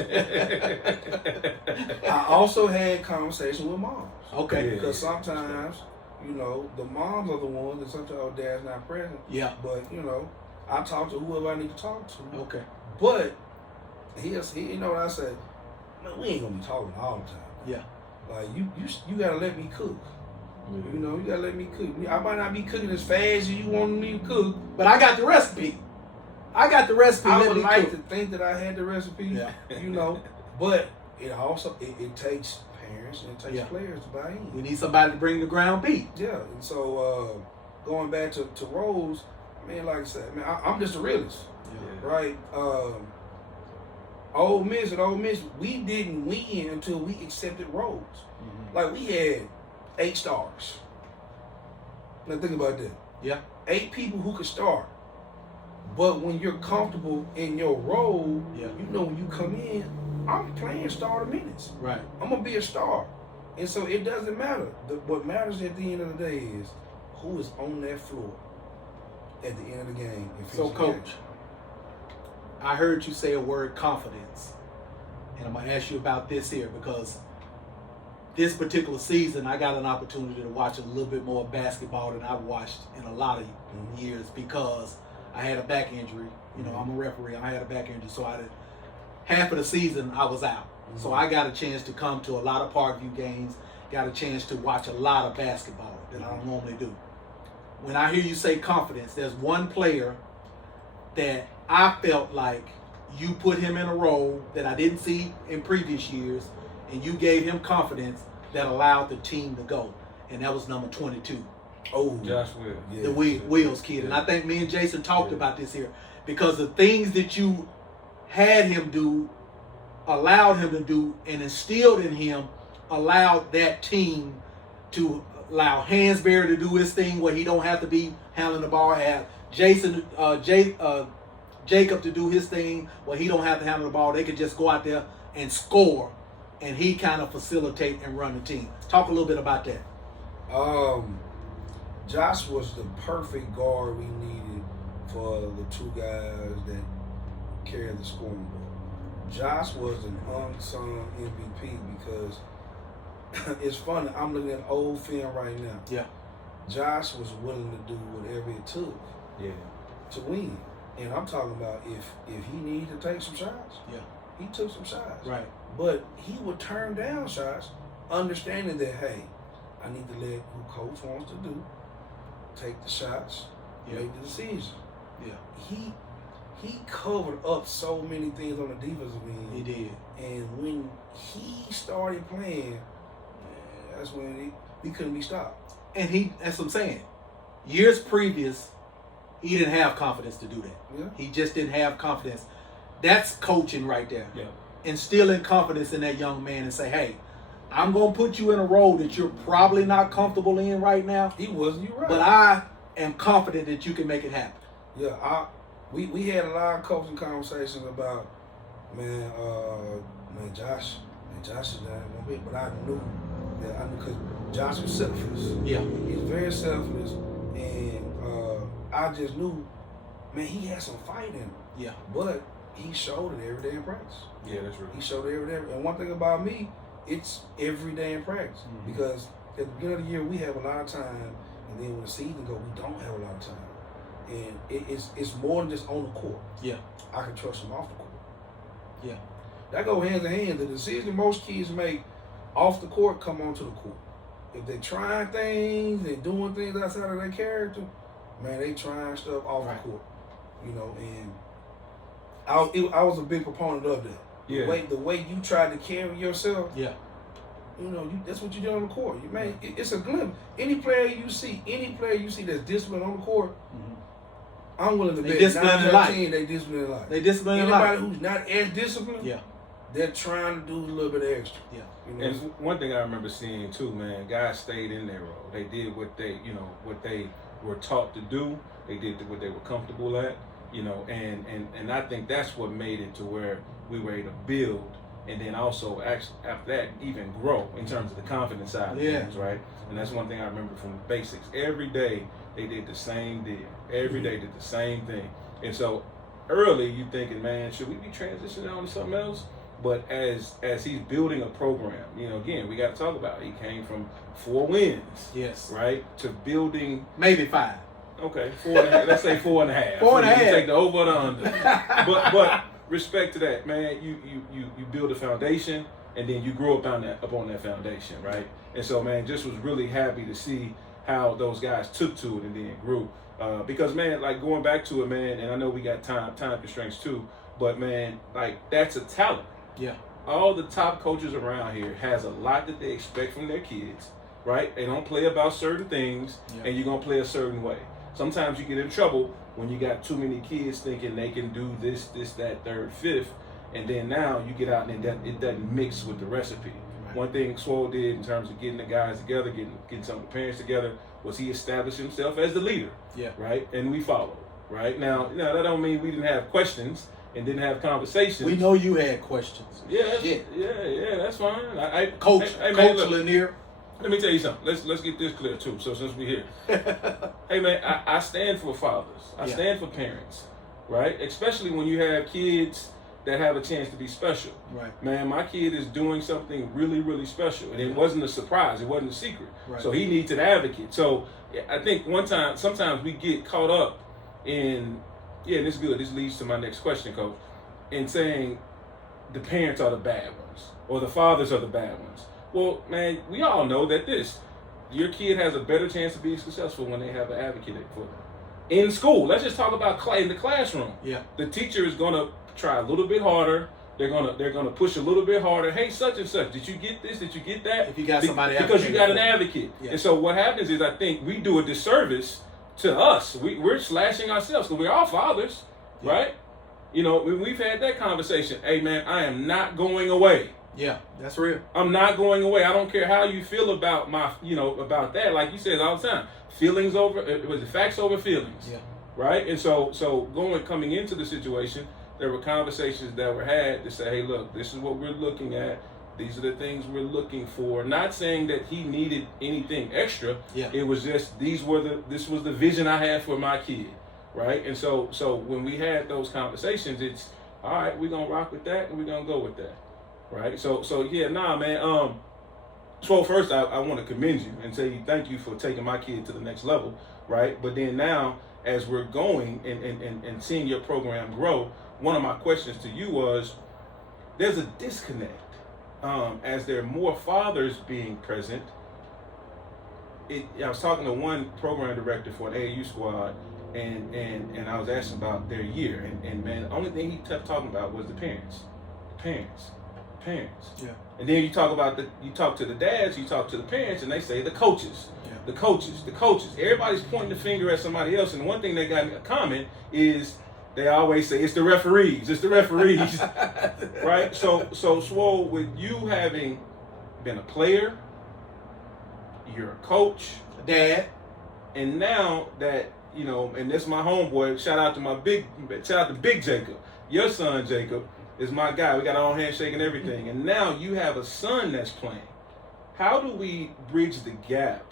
this. I also had conversations with moms. Okay. Because sometimes, you know, the moms are the ones and sometimes our dad's not present. Yeah. But, you know, I talk to whoever I need to talk to. Okay. But, he you know what I say? Man, we ain't going to be talking all the time. Yeah. Like, you got to let me cook. You know, you gotta let me cook. I might not be cooking as fast as you want me to cook, but I got the recipe. I would like to think that I had the recipe. Yeah. You know, but it also it takes parents and it takes players to buy in. We need somebody to bring the ground beef. Yeah, and so going back to Rose, man, like I said, man, I'm just a realist, right? Ole Miss, we didn't win until we accepted Rose. Like we had 8 stars. Now think about that. Yeah. 8 people who could start. But when you're comfortable in your role, you know when you come in, I'm playing starter minutes. Right. I'm going to be a star. And so it doesn't matter. What matters at the end of the day is who is on that floor at the end of the game. So, Coach, I heard you say a word, confidence. And I'm going to ask you about this here because this particular season, I got an opportunity to watch a little bit more basketball than I've watched in a lot of years because I had a back injury. You know, I'm a referee. I had a back injury, so half of the season I was out. So I got a chance to come to a lot of Parkview games, got a chance to watch a lot of basketball that I don't normally do. When I hear you say confidence, there's one player that I felt like you put him in a role that I didn't see in previous years, and you gave him confidence that allowed the team to go. And that was number 22. Oh, Josh Will. Yeah. The Wills kid. And I think me and Jason talked about this here because the things that you had him do, allowed him to do, and instilled in him, allowed that team to allow Hansberry to do his thing where he don't have to be handling the ball, have Jason, Jacob to do his thing where he don't have to handle the ball. They could just go out there and score. And he kind of facilitate and run the team. Talk a little bit about that. Josh was the perfect guard we needed for the 2 guys that carried the scoring ball. Josh was an unsung MVP because it's funny. I'm looking at old film right now. Yeah. Josh was willing to do whatever it took to win. And I'm talking about if he needed to take some shots, he took some shots. Right. But he would turn down shots, understanding that, hey, I need to let who coach wants to do, take the shots, make the decision. Yeah. He covered up so many things on the defensive end. He did. And when he started playing, that's when he couldn't be stopped. And that's what I'm saying. Years previous, he didn't have confidence to do that. Yeah. He just didn't have confidence. That's coaching right there. Yeah. Instilling confidence in that young man and say, hey, I'm going to put you in a role that you're probably not comfortable in right now. He wasn't, you're right. But I am confident that you can make it happen. Yeah, we had a lot of coaching conversations about, Josh is not going to be, but I knew because Josh was selfless. Yeah. He's very selfless, and I just knew, he had some fight in him. Yeah. But he showed it every day in practice. Yeah, that's right. He showed it every day. And one thing about me, it's every day in practice. Because at the beginning of the year, we have a lot of time. And then when the season goes, we don't have a lot of time. And it's more than just on the court. Yeah. I can trust him off the court. Yeah. That goes hand in hand. The decision most kids make off the court come onto the court. If they're trying things and doing things outside of their character, they trying stuff off the court. you know, and I was a big proponent of that. Yeah. The way you try to carry yourself, Yeah. you know, that's what you do on the court. You man, it's a glimpse. Any player you see that's disciplined on the court, I'm willing to bet 9 out of 10 they disciplined in life. They disciplined in life. Anybody who's not as disciplined, Yeah. they're trying to do a little bit extra. Yeah. You know? And one thing I remember seeing too, man, guys stayed in their role. They did what they were taught to do. They did what they were comfortable at, you know, and I think that's what made it to where we were able to build, and then also actually after that even grow in terms of the confidence side of things, right? And that's one thing I remember from the basics. Every day they did the same deal. Every day did the same thing. And so early you thinking, man, should we be transitioning on to something else? But as he's building a program, you know, again, we got to talk about it. He came from 4 wins, yes, right, to building maybe 5. Okay, 4.5. Let's say 4.5. 4.5. You take the over or the under. but respect to that, man. You build a foundation, and then you grow up on that foundation, right? And so, man, just was really happy to see how those guys took to it and then grew. Because, man, like going back to it, man, and I know we got time constraints too, but man, like that's a talent. Yeah. All the top coaches around here has a lot that they expect from their kids, right? They don't play about certain things, and you're gonna play a certain way. Sometimes you get in trouble when you got too many kids thinking they can do this, that, third, fifth, and then now you get out and it doesn't mix with the recipe. Right. One thing Swole did in terms of getting the guys together, getting some of the parents together, was he established himself as the leader. Yeah. Right? And we followed. Right? Now, that don't mean we didn't have questions and didn't have conversations. We know you had questions. Yeah, that's fine. Coach Lanier. Let me tell you something. Let's get this clear too. So since we're here, hey man, I stand for fathers. I stand for parents, right? Especially when you have kids that have a chance to be special. Right. Man, my kid is doing something really, really special, and it wasn't a surprise. It wasn't a secret. Right. So he needs an advocate. So I think sometimes we get caught up in, and it's good. This leads to my next question, Coach, in saying the parents are the bad ones or the fathers are the bad ones. Well, man, we all know that your kid has a better chance of being successful when they have an advocate for them. In school, let's just talk about in the classroom. Yeah. The teacher is gonna try a little bit harder. They're gonna push a little bit harder. Hey, such and such, did you get this? Did you get that? If you got somebody because you got an advocate. Yeah. And so what happens is I think we do a disservice to us. We're slashing ourselves because we're all fathers, right? You know, we've had that conversation. Hey, man, I am not going away. Yeah, that's real. I'm not going away. I don't care how you feel about about that. Like you said all the time, feelings over, was it facts over feelings? Yeah. Right? And so coming into the situation, there were conversations that were had to say, hey, look, this is what we're looking at. These are the things we're looking for. Not saying that he needed anything extra. Yeah. It was just this was the vision I had for my kid. Right? And so when we had those conversations, it's all right, we're gonna rock with that and we're gonna go with that. Right, so man. So first, I want to commend you and say thank you for taking my kid to the next level, right? But then now, as we're going and seeing your program grow, one of my questions to you was, there's a disconnect as there are more fathers being present. I was talking to one program director for an AAU squad, and I was asking about their year, and man, the only thing he kept talking about was the parents. Yeah. And then you talk to the dads, you talk to the parents, and they say the coaches. Yeah. The coaches. Everybody's pointing the finger at somebody else, and one thing they got in common is they always say it's the referees. Right? So Swole, with you having been a player, you're a coach, a dad, and now that and that's my homeboy. Shout out to Big Jacob, your son Jacob. Is my guy. We got our own handshake and everything. And now you have a son that's playing. How do we bridge the gap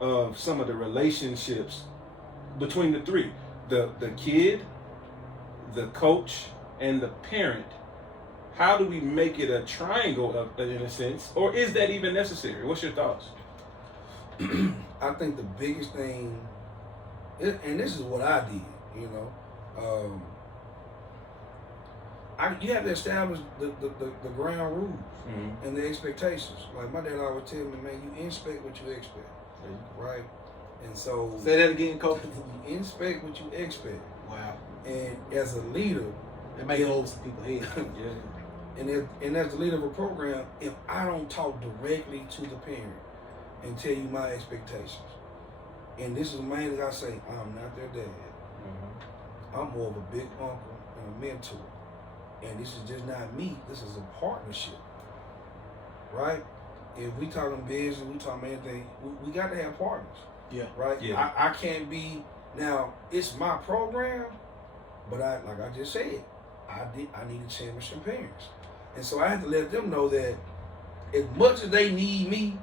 of some of the relationships between the three? The kid, the coach, and the parent. How do we make it a triangle in a sense? Or is that even necessary? What's your thoughts? I think the biggest thing, and this is what I did, you have to establish the ground rules and the expectations. Like my dad always tell me, man, you inspect what you expect, right? And so Say that again, coach. you inspect what you expect. Wow. And as a leader, It may go over some people's head. Yeah. and as the leader of a program, if I don't talk directly to the parent and tell you my expectations, and this is mainly I say, I'm not their dad. Mm-hmm. I'm more of a big uncle and a mentor. And this is just not me. This is a partnership. Right? If we talking business, we talking anything, we got to have partners. Yeah. Right? Yeah. I can't be, now, it's my program, but like I just said, I need to champion some parents. And so I have to let them know that as much as they need me,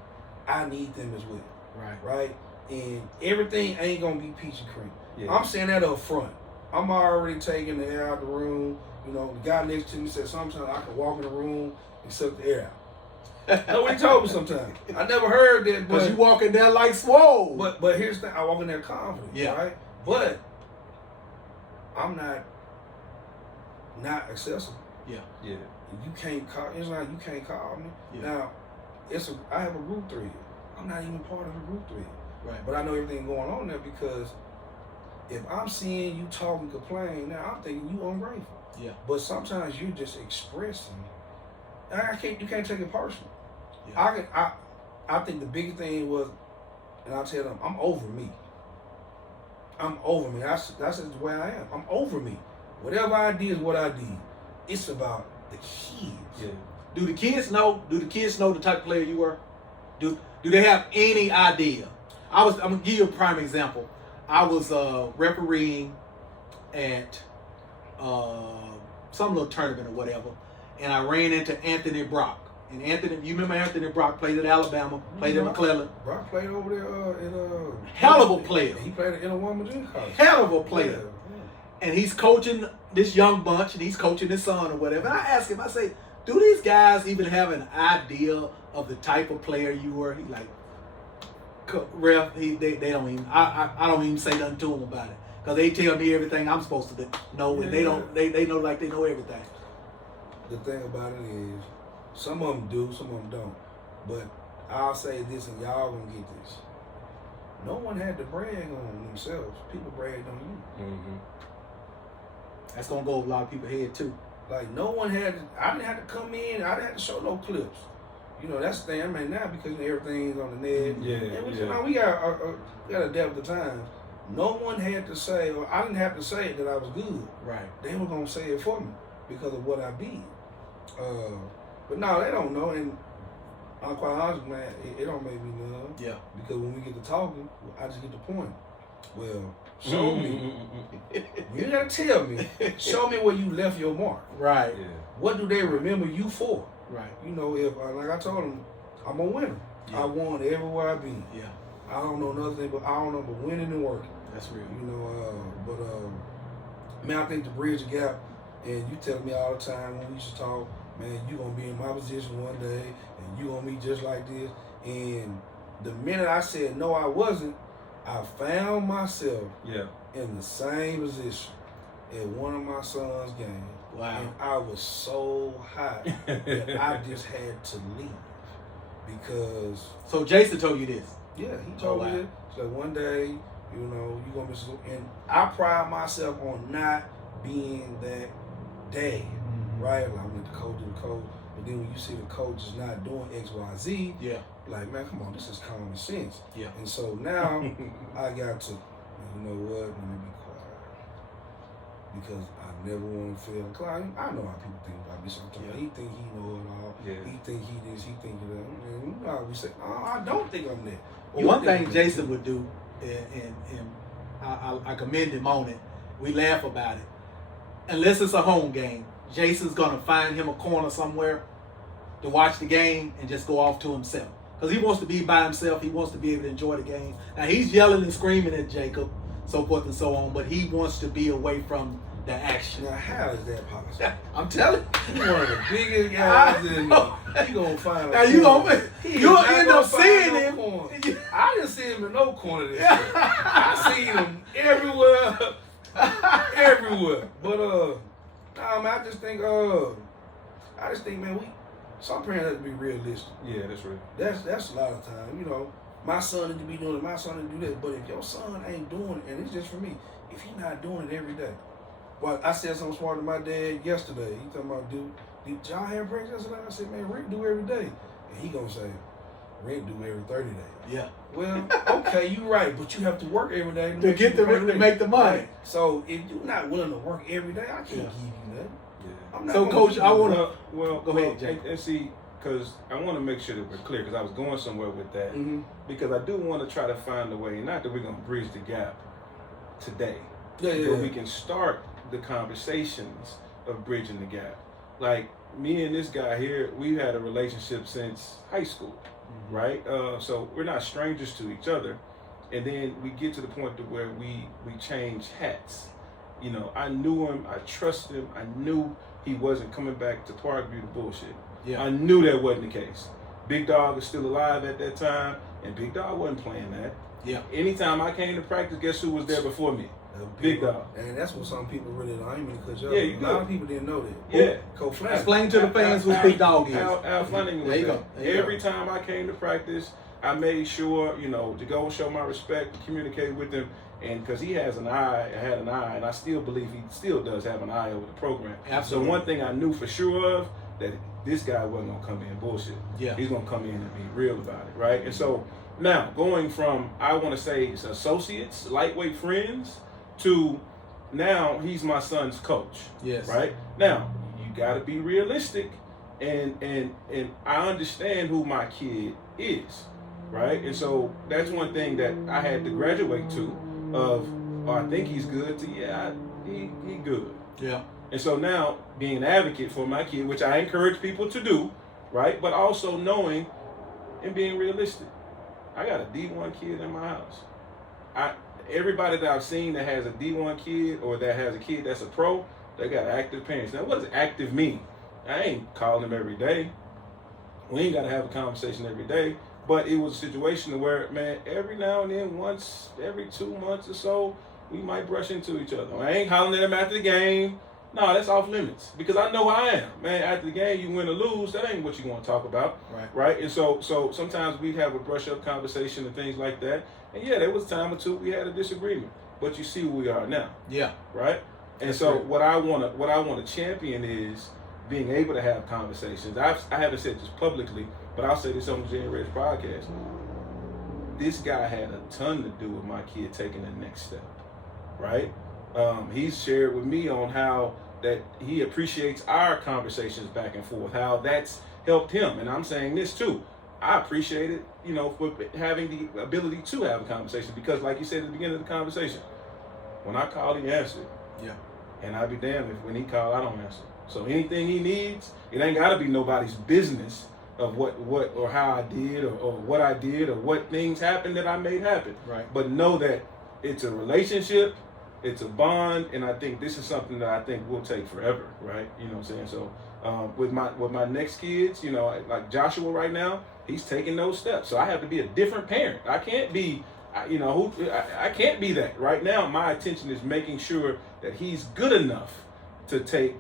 I need them as well. Right. Right? And everything ain't gonna be peachy cream. Yeah. I'm saying that up front. I'm already taking the air out the room. You know, the guy next to me said sometimes I can walk in the room and suck the air out. That's what he told me sometimes. I never heard that, Because but you walk in there like Swole. but here's the thing, I walk in there confident. Yeah. Right? But I'm not accessible. Yeah. Yeah. You can't call. It's like you can't call me. Yeah. Now, I have a group thread. I'm not even part of the group thread, Right. but I know everything going on there because if I'm seeing you talk and complain, now I'm thinking you ungrateful. Yeah. But sometimes you're just expressing. And you can't take it personal. Yeah. I think the biggest thing was, and I tell them, I'm over me. I'm over me. That's just the way I am. I'm over me. Whatever I did is what I did. It's about the kids. Yeah. Do the kids know? Do the kids know the type of player you were? Do they have any idea? I'm gonna give you a prime example. I was refereeing at some little tournament or whatever, and I ran into Anthony Brock. And you remember Anthony Brock played at Alabama, played at McClellan. Brock played over there in Hell of a player. He played at Illinois Junior College. Hell of a player. Yeah. And he's coaching this young bunch, and he's coaching his son or whatever. And I asked him, I say, do these guys even have an idea of the type of player you were? He like, ref, they don't even, I don't even say nothing to him about it. Because they tell me everything I'm supposed to know, and they don't, they know like they know everything. The thing about it is, some of them do, some of them don't. But I'll say this, and y'all gonna get this. No one had to brag on themselves. People bragged on you. Mm-hmm. That's going to go over a lot of people's head too. Like, no one had to, I didn't have to come in, I didn't have to show no clips. You know, that's the thing. I mean, now because everything's on the net. Yeah, and yeah. You know, we got to adapt the times. No one had to say, or I didn't have to say that I was good. Right. They were going to say it for me because of what I did. But no, they don't know. And I'm quite honest, man, it don't make me none. Yeah. Because when we get to talking, I just get the point. Well, show me. You got to tell me. Show me where you left your mark. Right. Yeah. What do they remember you for? Right. You know, if like I told them, I'm a winner. Yeah. I won everywhere I've been. Yeah. I don't know nothing, but I don't know but winning and working. That's real. You know, man, I think to bridge the gap, and you tell me all the time when we used to talk, man, you gonna be in my position one day, and you gonna be just like this. And the minute I said no, I wasn't, I found myself in the same position at one of my son's games. Wow. And I was so hot that I just had to leave because. So Jason told you this. Yeah, he told me that. So one day, you know, you're gonna be so. And I pride myself on not being that dad, right? Like I'm the coach of the coach, but then when you see the coach is not doing X, Y, Z, yeah, like man, come on, this is common sense. Yeah. And so now I got to, you know what? Let me be quiet because I never want to feel inclined. I know how people think about me sometimes. Yeah. He think he know it all. Yeah. He think he this. He think that. And you know how we say, oh, I don't think I'm that. Well, one thing Jason would do, and I commend him on it. We laugh about it. Unless it's a home game, Jason's gonna find him a corner somewhere to watch the game and just go off to himself because he wants to be by himself. He wants to be able to enjoy the game. Now he's yelling and screaming at Jacob, so forth and so on, but he wants to be away from the action. Now, how is that possible? I'm telling you, He's one of the biggest guys in there. He gonna find. Now you'll end up seeing him. Corner. I didn't see him in no corner this year. I seen him everywhere, everywhere. But nah, man, I just think, man, some parents have to be realistic. Yeah, that's right. That's a lot of time, you know. my son need to be doing it, my son need to do this. But if your son ain't doing it, and it's just for me, if he's not doing it every day. Well, I said something smart to my dad yesterday. He talking about, dude, did y'all have breakfast yesterday? I said, man, Rick do every day. And he gonna say, Rick do every 30 days. Yeah. Well, okay, you right, but you have to work every day to get the to make the money. Right. So if you're not willing to work every day, I can't give you nothing. Yeah. I'm not So, Coach, I want to. Well, go ahead, Jay. And see, because I want to make sure that we're clear, because I was going somewhere with that. Mm-hmm. Because I do want to try to find a way, not that we're going to bridge the gap today, Yeah. but we can start the conversations of bridging the gap. Like, me and this guy here, we've had a relationship since high school, right? So we're not strangers to each other. And then we get to the point to where we change hats. You know, I knew him, I trusted him, I knew he wasn't coming back to Parkview to bullshit. Yeah. I knew that wasn't the case. Big Dog was still alive at that time, and Big Dog wasn't playing that. Yeah. Anytime I came to practice, guess who was there before me? Big Dog. And that's what some people really don't. I ain't mean to cut you off. Yeah, you a lot good. of people didn't know that. Yeah. Coach Flanagan. Explain to the fans who Big Dog is. Al Flanagan was There you there. go. There you Every time I came to practice, I made sure, you know, to go show my respect, to communicate with him, and because he had an eye, and I still believe he still does have an eye over the program. Absolutely. So one thing I knew for sure of, that this guy wasn't gonna come in bullshit. Yeah. He's gonna come in and be real about it, right? And so now going from, I want to say it's associates, lightweight friends, to now he's my son's coach. Yes. Right? Now, you gotta be realistic, and I understand who my kid is, right? And so that's one thing that I had to graduate to of, oh, I think he's good, to yeah, he good. Yeah. And so now being an advocate for my kid, which I encourage people to do, right? But also knowing and being realistic. I got a D1 kid in my house. Everybody that I've seen that has a D1 kid or that has a kid that's a pro, they got active parents. Now, what does active mean? I ain't calling them every day. We ain't got to have a conversation every day. But it was a situation where, man, every now and then, once every 2 months or so, we might brush into each other. I ain't hollering at them after the game. No, that's off limits because I know I am. Man, after the game, you win or lose, that ain't what you want to talk about. Right? And so sometimes we'd have a brush-up conversation and things like that. And yeah, there was a time or two we had a disagreement. But you see who we are now. Yeah. Right? And that's so great. What I want to champion is being able to have conversations. I haven't said this publicly, but I'll say this on the JayNReg podcast. This guy had a ton to do with my kid taking the next step. Right? He's shared with me on how that he appreciates our conversations back and forth, how that's helped him. And I'm saying this too. I appreciate it, you know, for having the ability to have a conversation because like you said at the beginning of the conversation, when I call, he answered. Yeah. And I'd be damned if when he called, I don't answer. So anything he needs, it ain't got to be nobody's business of what or how I did or what I did or what things happened that I made happen. Right. But know that it's a relationship. It's a bond, and I think this is something that I think will take forever, right? You know what I'm saying? So with my next kids, you know, like Joshua right now, he's taking those steps. So I have to be a different parent. I can't be, I can't be that. Right now, my attention is making sure that he's good enough to take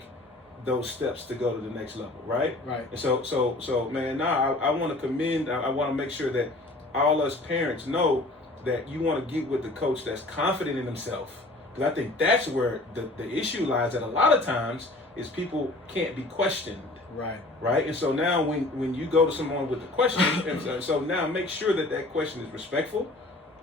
those steps to go to the next level, right? Right. And so man, I want to commend, I want to make sure that all us parents know that you want to get with the coach that's confident in himself. Because I think that's where the issue lies, that a lot of times is people can't be questioned. Right. Right. And so now when you go to someone with a question, and so now make sure that question is respectful.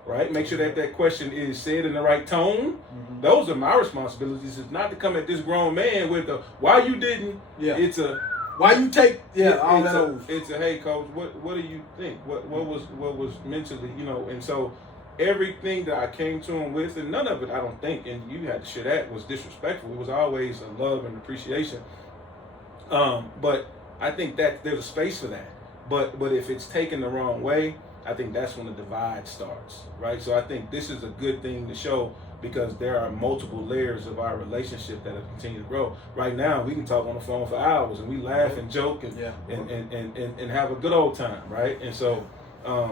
Right. Make sure that question is said in the right tone. Mm-hmm. Those are my responsibilities. Is not to come at this grown man with a why you didn't. Yeah. It's a why you take all that. It's a hey coach, what do you think? What was mentally, you know, and so everything that I came to him with, and none of it I don't think, and you had to share that, was disrespectful. It was always a love and appreciation. But I think that there's a space for that. But if it's taken the wrong way, I think that's when the divide starts, right? So I think this is a good thing to show because there are multiple layers of our relationship that have continued to grow. Right now, we can talk on the phone for hours and we laugh and joke and have a good old time, right? And so,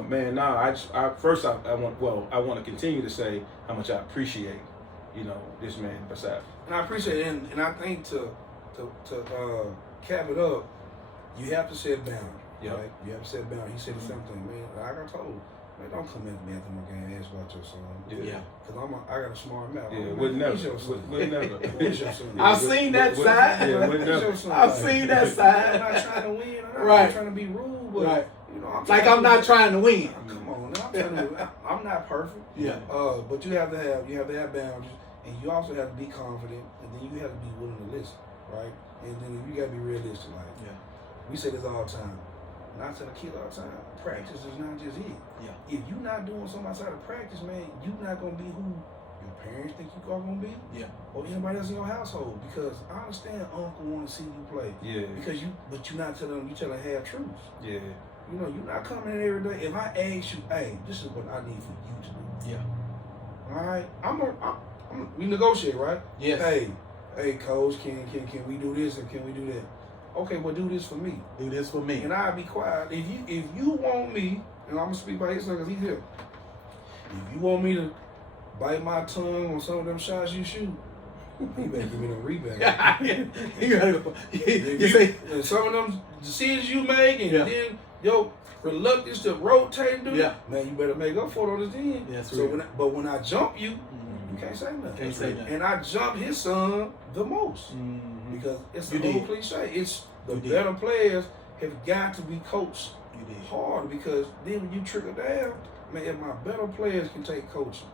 man, I want to continue to say how much I appreciate, you know, this man beside me. And I appreciate it, and I think to cap it up, you have to set boundaries. Yep. Right? You have to set boundaries. He said the same thing, man. Like I told Man, don't come at me after my game and ask about your son. Yeah. Because I got a smart mouth. Yeah, would never. Would never. What's your son? I've seen that side. Yeah, would What's never. your son? I've seen that I'm side. not trying to win. I'm Right. not trying to be rude, but Right. you know, Like I'm not trying to win. Come on, now, I'm not perfect. Yeah. But you have to have boundaries, and you also have to be confident, and then you have to be willing to listen, right? And then you got to be realistic. Like we say this all the time. And I tell the kids all the time, practice is not just it. Yeah. If you're not doing something outside of practice, man, you're not gonna be who your parents think you are gonna be. Yeah. Or anybody else in your household. Because I understand uncle want to see you play. Yeah. But you're not telling them, you telling half truths. Yeah. You know, you're not coming in every day. If I ask you, hey, this is what I need for you to do. Yeah. All right, we negotiate, right? Yes. Hey, coach, can we do this and can we do that? Okay, well, do this for me. Do this for me. And I'll be quiet. If you want me, and I'm gonna speak by his son because he's here. If you want me to bite my tongue on some of them shots you shoot, you better give me the rebound. You gotta go. You say and some of them decisions you make, and Yeah. then your reluctance to rotate and do Yeah. man, you better make up for it on this end. Yes, so real. when I jump you, you can't say nothing. Can't say nothing. And I jump his son the most. Because it's You the did. old cliche. It's the You did. better players have got to be coached You did. hard, because then when you trickle down, man, if my better players can take coaching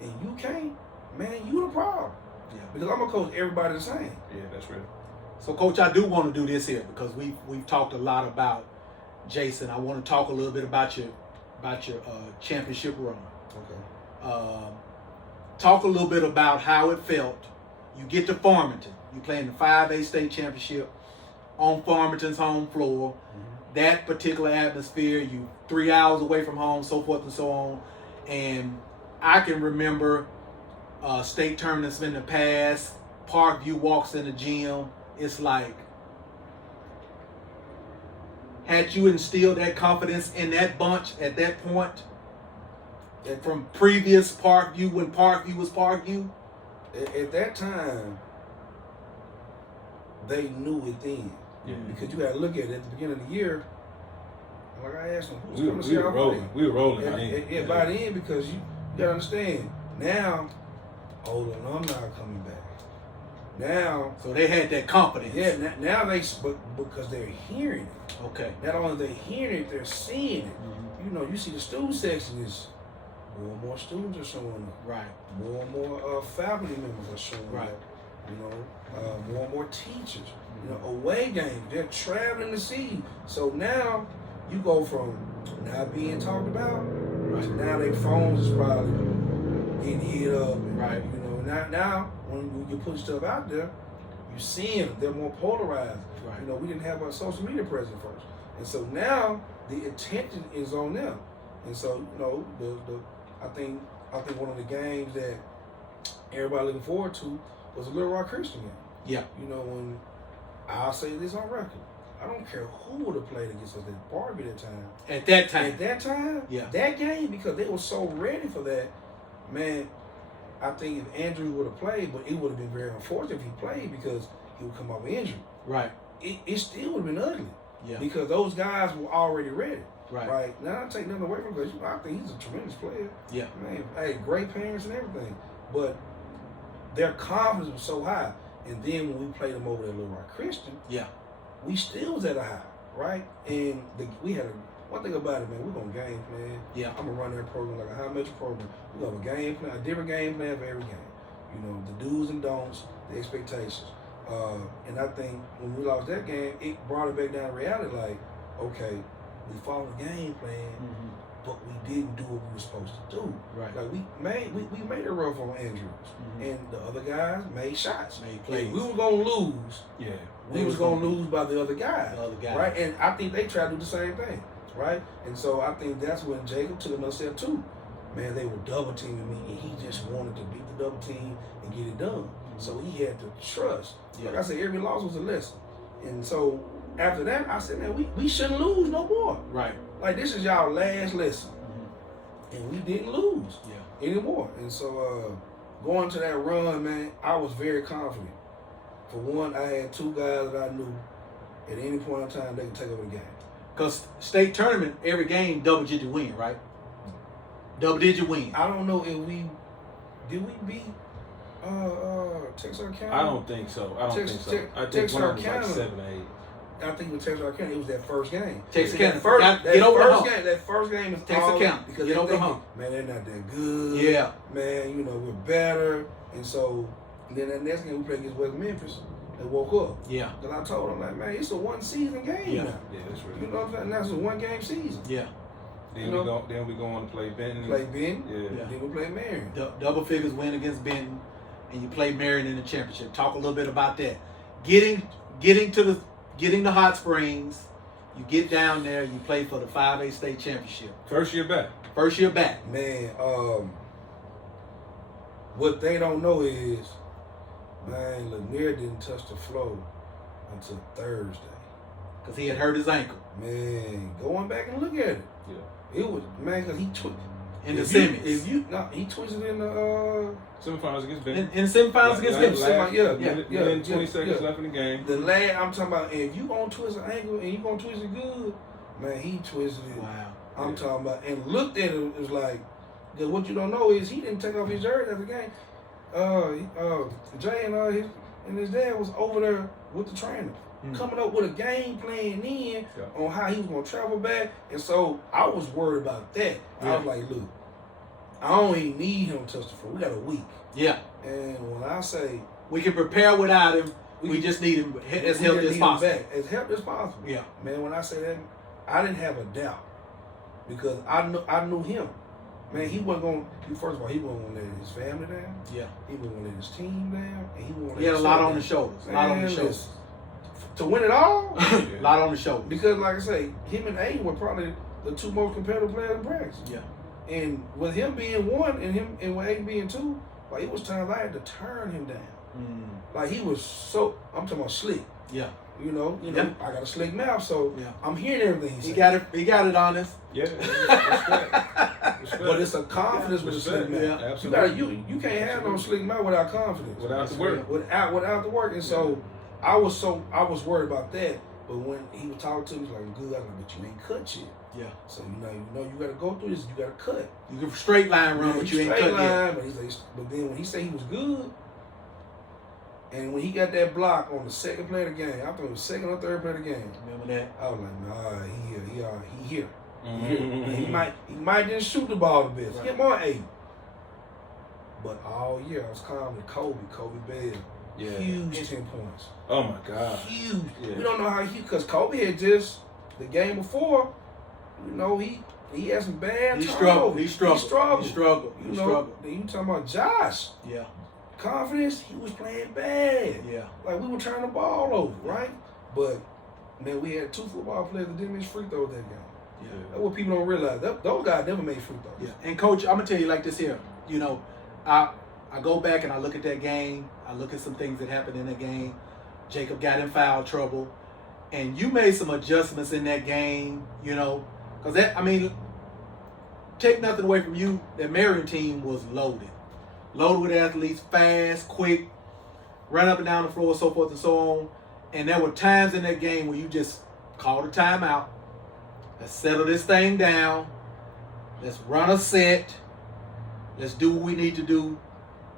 and you can't, man, you the problem. Yeah. Because I'm gonna coach everybody the same. Yeah, that's real. So, Coach, I do want to do this here because we've talked a lot about Jason. I want to talk a little bit about your championship run. Okay. Talk a little bit about how it felt. You get to Farmington. You play in the 5A state championship on Farmington's home floor. Mm-hmm. That particular atmosphere, you 3 hours away from home, so forth and so on. And I can remember state tournaments in the past. Parkview walks in the gym. It's like, had you instilled that confidence in that bunch at that point from previous Parkview, when Parkview was Parkview? At that time, they knew it then. Yeah. Because you got to look at it at the beginning of the year. Like I asked them, who's We coming to see were our rolling. play? We were rolling. And by then, because you got to understand, now, older alumni are coming back. Now, So they had that confidence. yeah, now because they're hearing it. Okay. Not only are they hearing it, they're seeing it. You know, you see the student section is more and more students are showing up. Right. More and more faculty members are showing Right. up. You know, more and more teachers. You know, away games, they're traveling to see you. So now you go from not being talked about to now their phones is probably getting hit up. And, Right. You know, now when you put stuff out there, you see them. They're more polarized. Right. You know, we didn't have a social media presence first, and so now the attention is on them. And so you know, I think one of the games that everybody looking forward to was a Little Rock Christian game. Yeah. You know, when I'll say this on record, I don't care who would have played against us at Barbie that time. At that time. At that time, Yeah. that game, because they were so ready for that, man. I think if Andrew would have played, but it would have been very unfortunate if he played because he would come off injured. Right. It still would have been ugly. Yeah. Because those guys were already ready. Right. Now I take nothing away from him because I think he's a tremendous player. Yeah. Man, hey, great parents and everything. But their confidence was so high. And then when we played them over at Little Rock Christian, Yeah. we still was at a high, right? And we had one thing about it, man, we're going to game plan. Yeah. I'm going to run that program like a high metric program. We're going to have a game plan, a different game plan for every game. You know, the do's and don'ts, the expectations. And I think when we lost that game, it brought it back down to reality like, okay, we followed the game plan, but we didn't do what we were supposed to do. Right. Like we made a rough on Andrews, and the other guys made shots. Made plays. If we were gonna lose. Yeah. We was gonna lose by the other guys. The other guys. Right? And I think they tried to do the same thing. Right? And so I think that's when Jacob took another step too. Man, they were double teaming me, and he just wanted to beat the double team and get it done. So he had to trust. Yeah. Like I said, every loss was a lesson. And so after that, I said, man, we shouldn't lose no more. Right. Like, this is y'all last lesson. And we didn't lose anymore. And so going to that run, man, I was very confident. For one, I had two guys that I knew at any point in time they could take over the game. Because state tournament, every game double digit win, right? Double-digit win. I don't know if did we beat Texarkana? I don't think so. I think one of them was like 7 or 8. I think with Texarkana, it was that first game. Texarkana. That first game is Texarkana. because get over the thinking, hump. man, they're not that good. Yeah. Man, you know, we're better. And so then that next game we played against West Memphis. They woke up. Yeah. Then I told them, like, man, it's a one-season game now. Yeah, that's right. You know what I'm saying? That's a one-game season. Yeah. Then we go on to play Benton. Play Benton. Yeah. Then we play Marion. Double figures win against Benton, and you play Marion in the championship. Talk a little bit about that. Getting the Hot Springs. You get down there. You play for the 5A state championship. First year back. Man, what they don't know is, man, Lanier didn't touch the floor until Thursday. Because he had hurt his ankle. Man, going back and look at it. Yeah. It was, man, because he twisted. In the semis. He twisted in the semifinals against Benton. In semifinals against Benton. Yeah. 20 seconds left in the game. The lad, I'm talking about, if you gonna twist an ankle and you gonna twist it good, man, he twisted it. Wow. I'm talking about, and looked at it, it was like, because what you don't know is he didn't take off his jersey after the game. Jay and his dad was over there with the trainer, coming up with a game plan on how he was gonna travel back, and so I was worried about that. I was like, look, I don't even need him to touch the floor. We got a week. Yeah. And when I say we can prepare without him, we just need him as healthy as possible. As healthy as possible. Yeah. Man, when I say that, I didn't have a doubt because I knew him. Man, he wasn't going to, first of all, he wasn't going to let his family down. Yeah. He wasn't going to let his team down. And he had a lot on his shoulders. To win it all? A lot on the shoulders. Because, like I say, him and Aiden were probably the two most competitive players in practice. Yeah. And with him being 1 and with Aiden being 2, like, it was times I had to turn him down. Like, he was so, I'm talking about slick. Yeah. You know, I got a slick mouth, so I'm hearing everything he said. He got it honest. Yeah. Respect. But it's a confidence with a slick mouth. Yeah, absolutely. You can't have no slick mouth without confidence. Without the work. Without the work. And so I was worried about that. But when he was talking to me, he was like, good, I was like, but you ain't cut yet. Yeah. So you gotta go through this, you gotta cut. You can straight line run, but you ain't cut yet. But then when he said he was good, and when he got that block on the second play of the game, I thought it was second or third play of the game. Remember that? I was like, nah, he here. He might just shoot the ball the best. Right. Get more 8. But all year I was calm with Kobe Bell. Yeah. Huge 10 points. Oh my God. Huge. Yeah. We don't know how because Kobe had just the game before, he had some bad He struggled. You know, then you talking about Josh. Yeah. Confidence, he was playing bad. Yeah. Like we were turning the ball over, right? But man, we had 2 football players that didn't miss free throws that game. Yeah. That's what people don't realize. Those guys never made free throws. Yeah. And coach, I'm gonna tell you like this here. I go back and I look at that game. I look at some things that happened in that game. Jacob got in foul trouble, and you made some adjustments in that game. Because take nothing away from you. That Marion team was loaded with athletes, fast, quick, run up and down the floor, so forth and so on. And there were times in that game where you just called a timeout. Let's settle this thing down. Let's run a set. Let's do what we need to do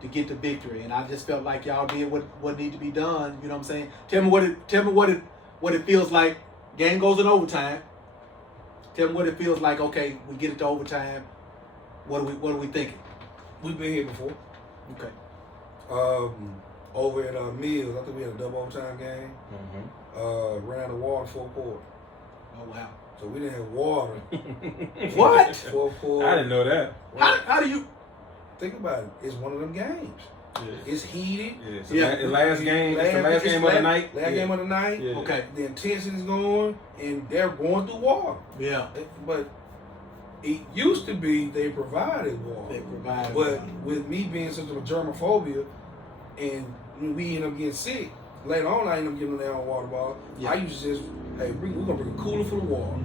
to get the victory. And I just felt like y'all did what needed to be done. You know what I'm saying? Tell me what it feels like. Game goes in overtime. Tell me what it feels like. Okay, we get it to overtime. What are we thinking? We've been here before. Okay. Over at Mills, I think we had a double overtime game. Ran out of water 4th quarter. Oh wow. So we didn't have water. What? 4th quarter. I didn't know that. How do you think about it? It's one of them games. Yeah. It's heated. Yeah. The last game. It's the last game of the night. Last game of the night. Yeah. Okay. The intensity is going, and they're going through water. Yeah. But it used to be they provided water. But with me being such a germophobia, and when we end up getting sick, later on I end up getting their own water bottle. Yeah. I used to just, hey, we're gonna bring a cooler full of water.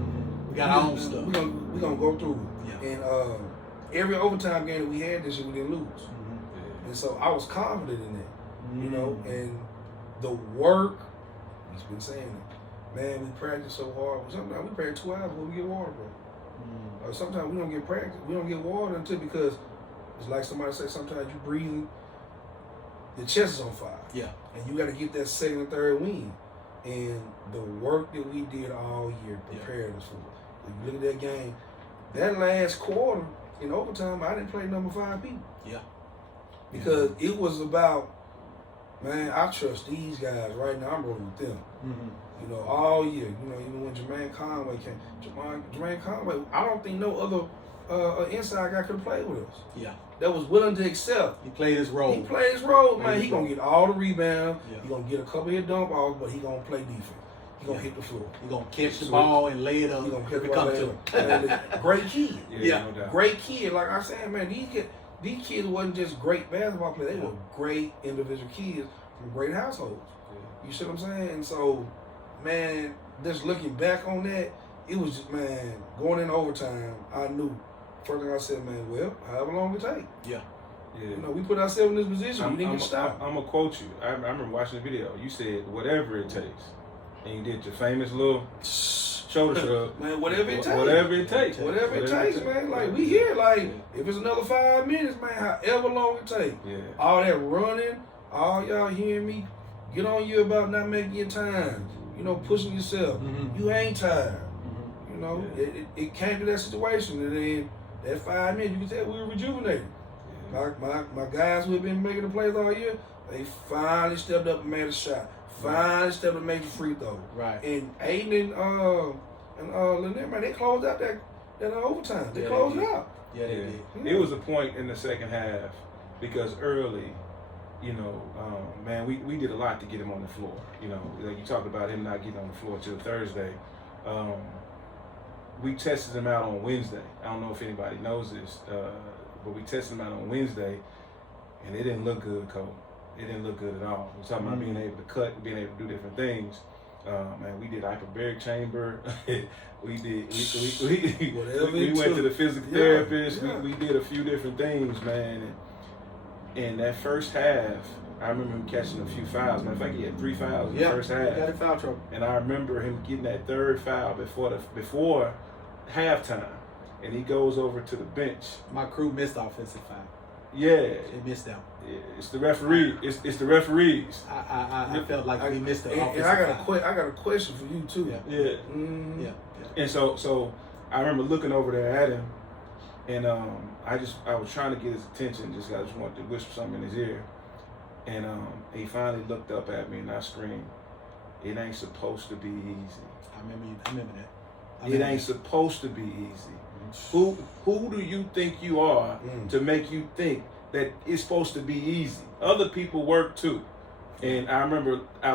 We got our own stuff. We're gonna go through it. Yeah. And every overtime game that we had this year, we didn't lose. And so I was confident in that, and the work, he's been saying it. Man, we practice so hard. Sometimes we practice 2 hours before we get water, bro. Sometimes we don't get practice. We don't get water until because it's like somebody say. Sometimes you breathing, the chest is on fire. Yeah. And you got to get that second and third wind. And the work that we did all year prepared us for it. If you look at that game, that last quarter in overtime, I didn't play number 5 people. Yeah. Because it was about, man, I trust these guys right now. I'm rolling with them. You know, all year. You know, even when Jermaine Conway came. Jermaine Conway, I don't think no other inside guy could have played with us. Yeah. That was willing to accept. He played his role. He played his role, man. He gonna get all the rebounds. He gonna get a couple of his dump offs, but he gonna play defense. He gonna hit the floor. He gonna catch the ball and lay it up. He gonna hit the ball. Great kid. Yeah. No doubt. Great kid. Like I said, man, these kids wasn't just great basketball players. They were great individual kids from great households. You see what I'm saying? And so, man, just looking back on that, it was just, man, going in overtime, I knew. First thing I said, man, well, however long it take. Yeah. You know, we put ourselves in this position. We didn't get stopped. I'm going to quote you. I remember watching the video. You said, whatever it takes. And you did your famous little shoulder shrug. Man, whatever it takes. Whatever it takes. Whatever it takes, man. Like, we here. Like, if it's another 5 minutes, man, however long it takes. Yeah. All that running, all y'all hearing me, get on you about not making your time. You know, pushing yourself. You ain't tired. You know, it came to that situation. And then that 5 minutes, you can tell we were rejuvenated. My guys who have been making the plays all year, they finally stepped up and made a shot. Finally stepped up and made the free throw. Right. And Aiden and Lanier, man, they closed out that overtime. They closed it out. Yeah, they did. It was a point in the second half because early, you know, man, we did a lot to get him on the floor. You know, like you talked about him not getting on the floor till Thursday. We tested him out on Wednesday. I don't know if anybody knows this, but we tested him out on Wednesday, and it didn't look good, Cole. It didn't look good at all. We're talking about being able to cut, being able to do different things. Man, we did hyperbaric chamber. we went to the physical therapist. Yeah. We did a few different things, man. And that first half, I remember him catching a few fouls. Matter of fact, he had 3 fouls in the first half. He got in foul trouble. And I remember him getting that 3rd foul before halftime, and he goes over to the bench. My crew missed the offensive foul. Yeah, they missed that. It's the referee. It's the referees. I felt like we missed the offensive foul. I got a question for you too. Yeah. Yeah. And so I remember looking over there at him, and I was trying to get his attention. I just wanted to whisper something in his ear, and he finally looked up at me, and I screamed, "It ain't supposed to be easy." I remember that. It ain't supposed to be easy. Who do you think you are to make you think that it's supposed to be easy? Other people work too. And I remember I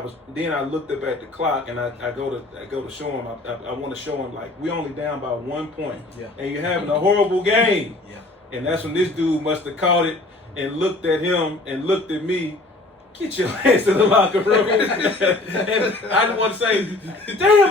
looked up at the clock, and I go to show him. I want to show him, like, we only down by 1 point, and you're having a horrible game. Yeah. And that's when this dude must have caught it and looked at him and looked at me. Get your ass to the locker room. And I just want to say, damn,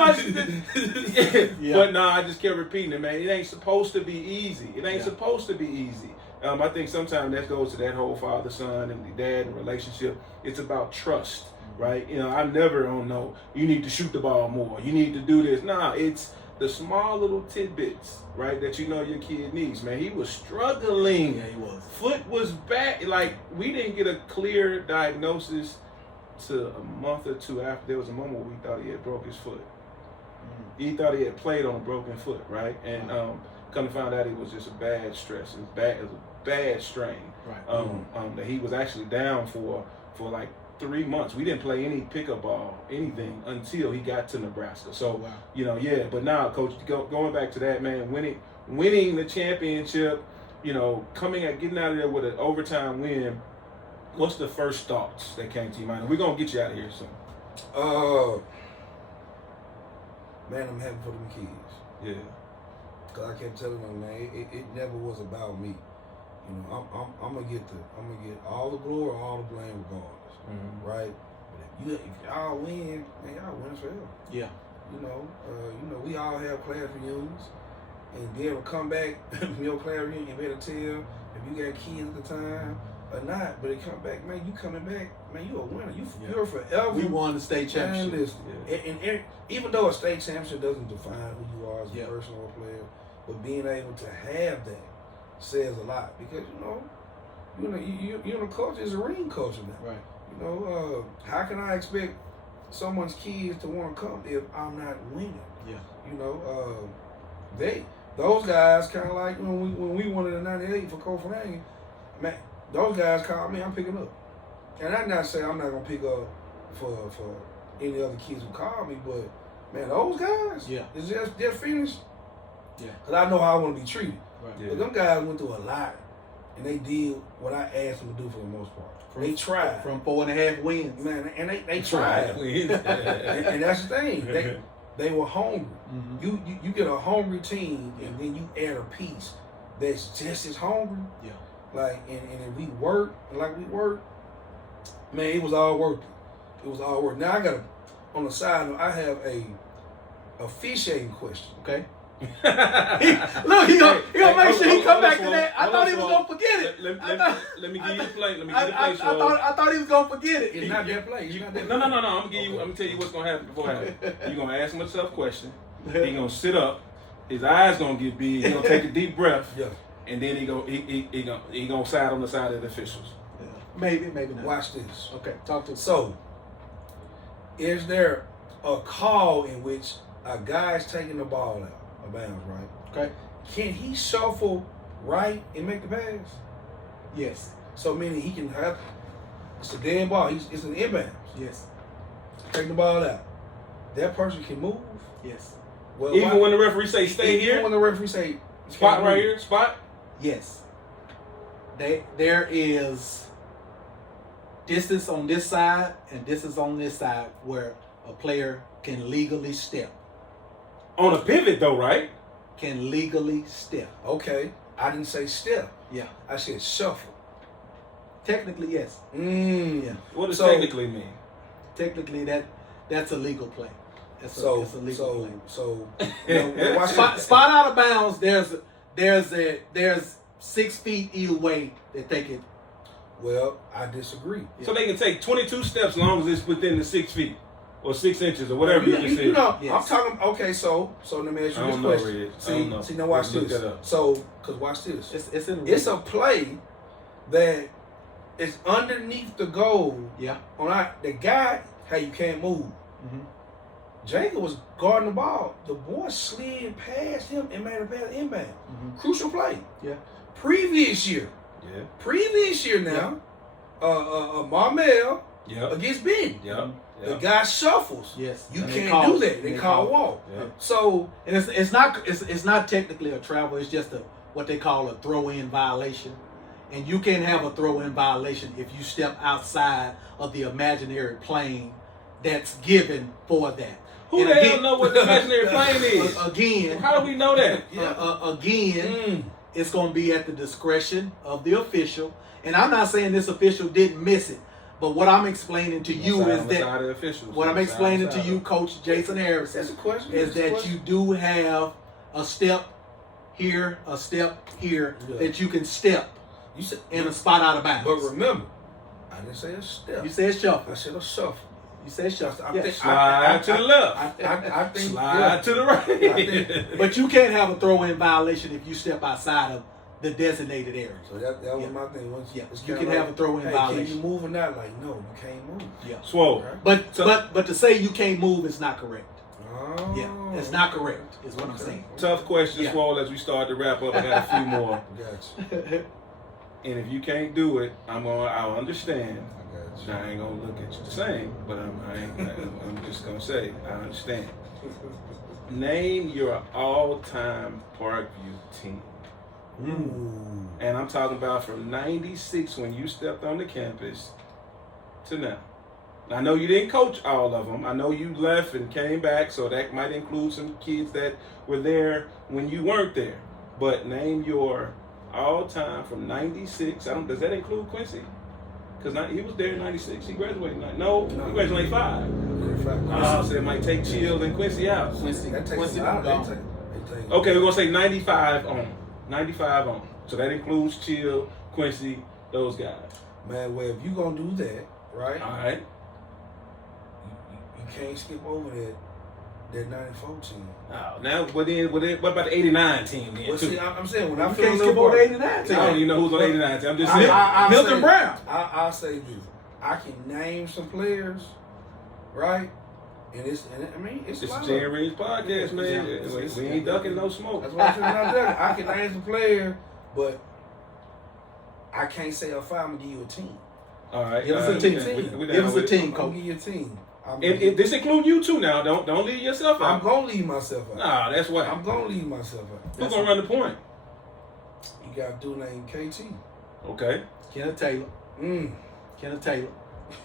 But no, I just kept repeating it, man. It ain't supposed to be easy. It ain't supposed to be easy. I think sometimes that goes to that whole father-son and the dad and relationship. It's about trust, right? You know, I never don't know, you need to shoot the ball more. You need to do this. Nah, it's the small little tidbits, right, that you know your kid needs, man. He was struggling. Yeah, he was. Foot was bad. Like, we didn't get a clear diagnosis to a month or 2 after. There was a moment where we thought he had broke his foot. He thought he had played on a broken foot, right? And come to find out it was just a bad stress. It was a bad strain. Right. That he was actually down for like 3 months. We didn't play any pickup ball, anything, until he got to Nebraska. So, you know, but now, Coach, going back to that, man, winning the championship, you know, getting out of there with an overtime win, what's the first thoughts that came to your mind? We're going to get you out of here soon. Man, I'm happy for them kids. Yeah. Because I kept telling them, man, it never was about me. You know, I'm gonna get all the glory, all the blame, regardless, right? But if y'all win, man, y'all win forever. Yeah. You know, we all have class reunions, and be able to come back from your class reunion and be able to tell if you got kids at the time or not. But it come back, man, you coming back, man, you a winner. You're forever. We won the state championship. And even though a state championship doesn't define who you are as a person or a player, but being able to have that says a lot because you know, culture is a ring culture now. Right. You know, how can I expect someone's kids to want to come if I'm not winning? Yeah. You know, those guys kind of like when we wanted a 98 for Kofanang, man, those guys called me, I'm picking up. And I'm not saying I'm not gonna pick up for any other kids who call me, but man, those guys, it's just they're finished. Yeah. Cause I know how I want to be treated. Right. Yeah. But them guys went through a lot, and they did what I asked them to do for the most part. They tried. From 4.5 wins. Man, and they tried. and that's the thing. They were hungry. Mm-hmm. You get a hungry team, and then you add a piece that's just as hungry. Yeah. Like, and if we work like we work, man, it was all worth it. It was all worth it. Now I got on the side note, I have a officiating question. Okay. Look, he gonna make sure he come back to that. I thought he was gonna forget it. Let me give you the play. Let me give you the play. I thought he was gonna forget it. It's not that play. No. I'm gonna tell you what's gonna happen before I happen. You're gonna ask him a tough question. He gonna sit up. His eyes gonna get big. He gonna take a deep breath. Yeah. And then he gonna side on the side of the officials. Yeah. Maybe not. Watch this. Okay, talk to us. So, is there a call in which a guy's taking the ball out of bounds, right? Okay. Can he shuffle right and make the pass? Yes. So meaning he can have it's a dead ball. It's an inbound. Yes. Take the ball out. That person can move. Yes. Well, Even when the referee say stay even here, when the referee say spot right here, spot. Yes. There is distance on this side and distance on this side where a player can legally step. On a pivot though, right? Can legally step. Okay. I didn't say step. Yeah. I said shuffle. Technically, yes. Yeah. What does technically mean? Technically, that's a legal play. That's a legal play. So spot out of bounds. There's 6 feet either way that they can. Well, I disagree. Yeah. So they can take 22 steps, as long as it's within the 6 feet or 6 inches or whatever you just said. You know, yes. I'm talking. Okay, so let me ask you this question. See, now watch this. So, cause watch this. It's a play that is underneath the goal. Yeah. The guy, you can't move. Mm-hmm. Jacob was guarding the ball. The boy slid past him and made a bad inbound. Mm-hmm. Crucial play. Yeah. Previous year now, Marmel against Ben. Yeah. The guy shuffles. Yes. You can't do that. They call walk. Yeah. So and it's not technically a travel, it's just what they call a throw-in violation. And you can have a throw-in violation if you step outside of the imaginary plane that's given for that. Who the hell know what the imaginary plane is? Again. How do we know that? It's going to be at the discretion of the official. And I'm not saying this official didn't miss it. But what I'm explaining to you is that what I'm explaining to you, Coach Jason Harris, is that you do have a step here, that you can step in a spot out of bounds. But remember, I didn't say a step. You said shuffle. I said a shuffle. You said shuffle. Slide to the left. I think slide to the right. But you can't have a throw-in violation if you step outside of the designated area. So that was my thing. You can have a throw-in violation. Can you move or not? Like, no, you can't move. Yeah. Swole. Right? But to say you can't move is not correct. Oh. Yeah, it's not correct, is what I'm saying. Tough question, Swole, as we start to wrap up. I got a few more. Gotcha. And if you can't do it, I'll understand. I got you. I ain't gonna look at you the same, but I'm just gonna say I understand. Name your all-time Parkview team. Ooh. And I'm talking about from '96 when you stepped on the campus to now. I know you didn't coach all of them. I know you left and came back, so that might include some kids that were there when you weren't there. But name your all-time from '96. Does that include Quincy? Because he was there in '96. He graduated in he graduated in '95. So it might take Chill and Quincy out. Quincy Okay, we're gonna say 95 on. 95 on. So that includes Chill, Quincy, those guys. Man, well, if you gonna do that, right? All right. You can't skip over That 94 team. Oh, now, what about the 89 team then, Well, too? see, I'm saying, when I You feel can't a little skip over part, 89 team. I don't even know who's on 89 team. I'm just saying. I'll Milton say- Brown. I'll say this. I can name some players, right? And it's It's a lot of- JayNReg's podcast, man. It's- We ain't ducking no smoke. That's what I'm saying. I can name some players, but I can't say if I'm gonna give you a team. All right. Give us a team. We Give us a team, I'm gonna coach. give you a team. And this include you too now. Don't leave yourself I'm out. gonna leave myself out. Nah, that's why. I'm gonna leave myself out. Who's gonna run the point? You got a dude named KT. Okay. Kenneth Taylor. Kenneth Taylor.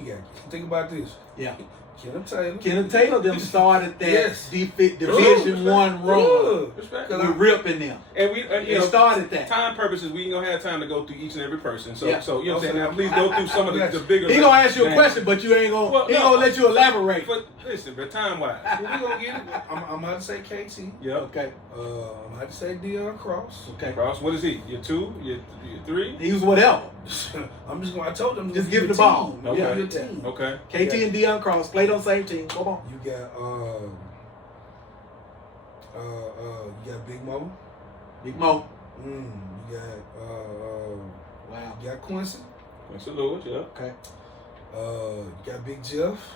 Yeah, think about this. Yeah. Kenneth Taylor. Kenneth Taylor them started that Yes. Division One run Good. Respect. with Rip in them. And we, They started that. time purposes, we ain't gonna have time to go through each and every person. So, Yeah. so you know what I'm saying. Now, Okay. please go through some of the bigger. He gonna ask you a names. question, but you ain't gonna. Well, he no. gonna let you elaborate. But listen, but time wise, Well, we gonna get it. I'm about to say KT. yeah. Okay. I'm about to say Deion Cross. Okay. Cross, what is he? Your 2, your 3? He was whatever. I'm just gonna. I told them Just give give you the a ball. team. Okay. Give you a team. Okay. KT and Deion Cross played on the same team. Come on. You got you got Big Mo. Big Mo. You got Wow. you got Quincy. Quincy Lewis, yeah. Okay. You got Big Jeff.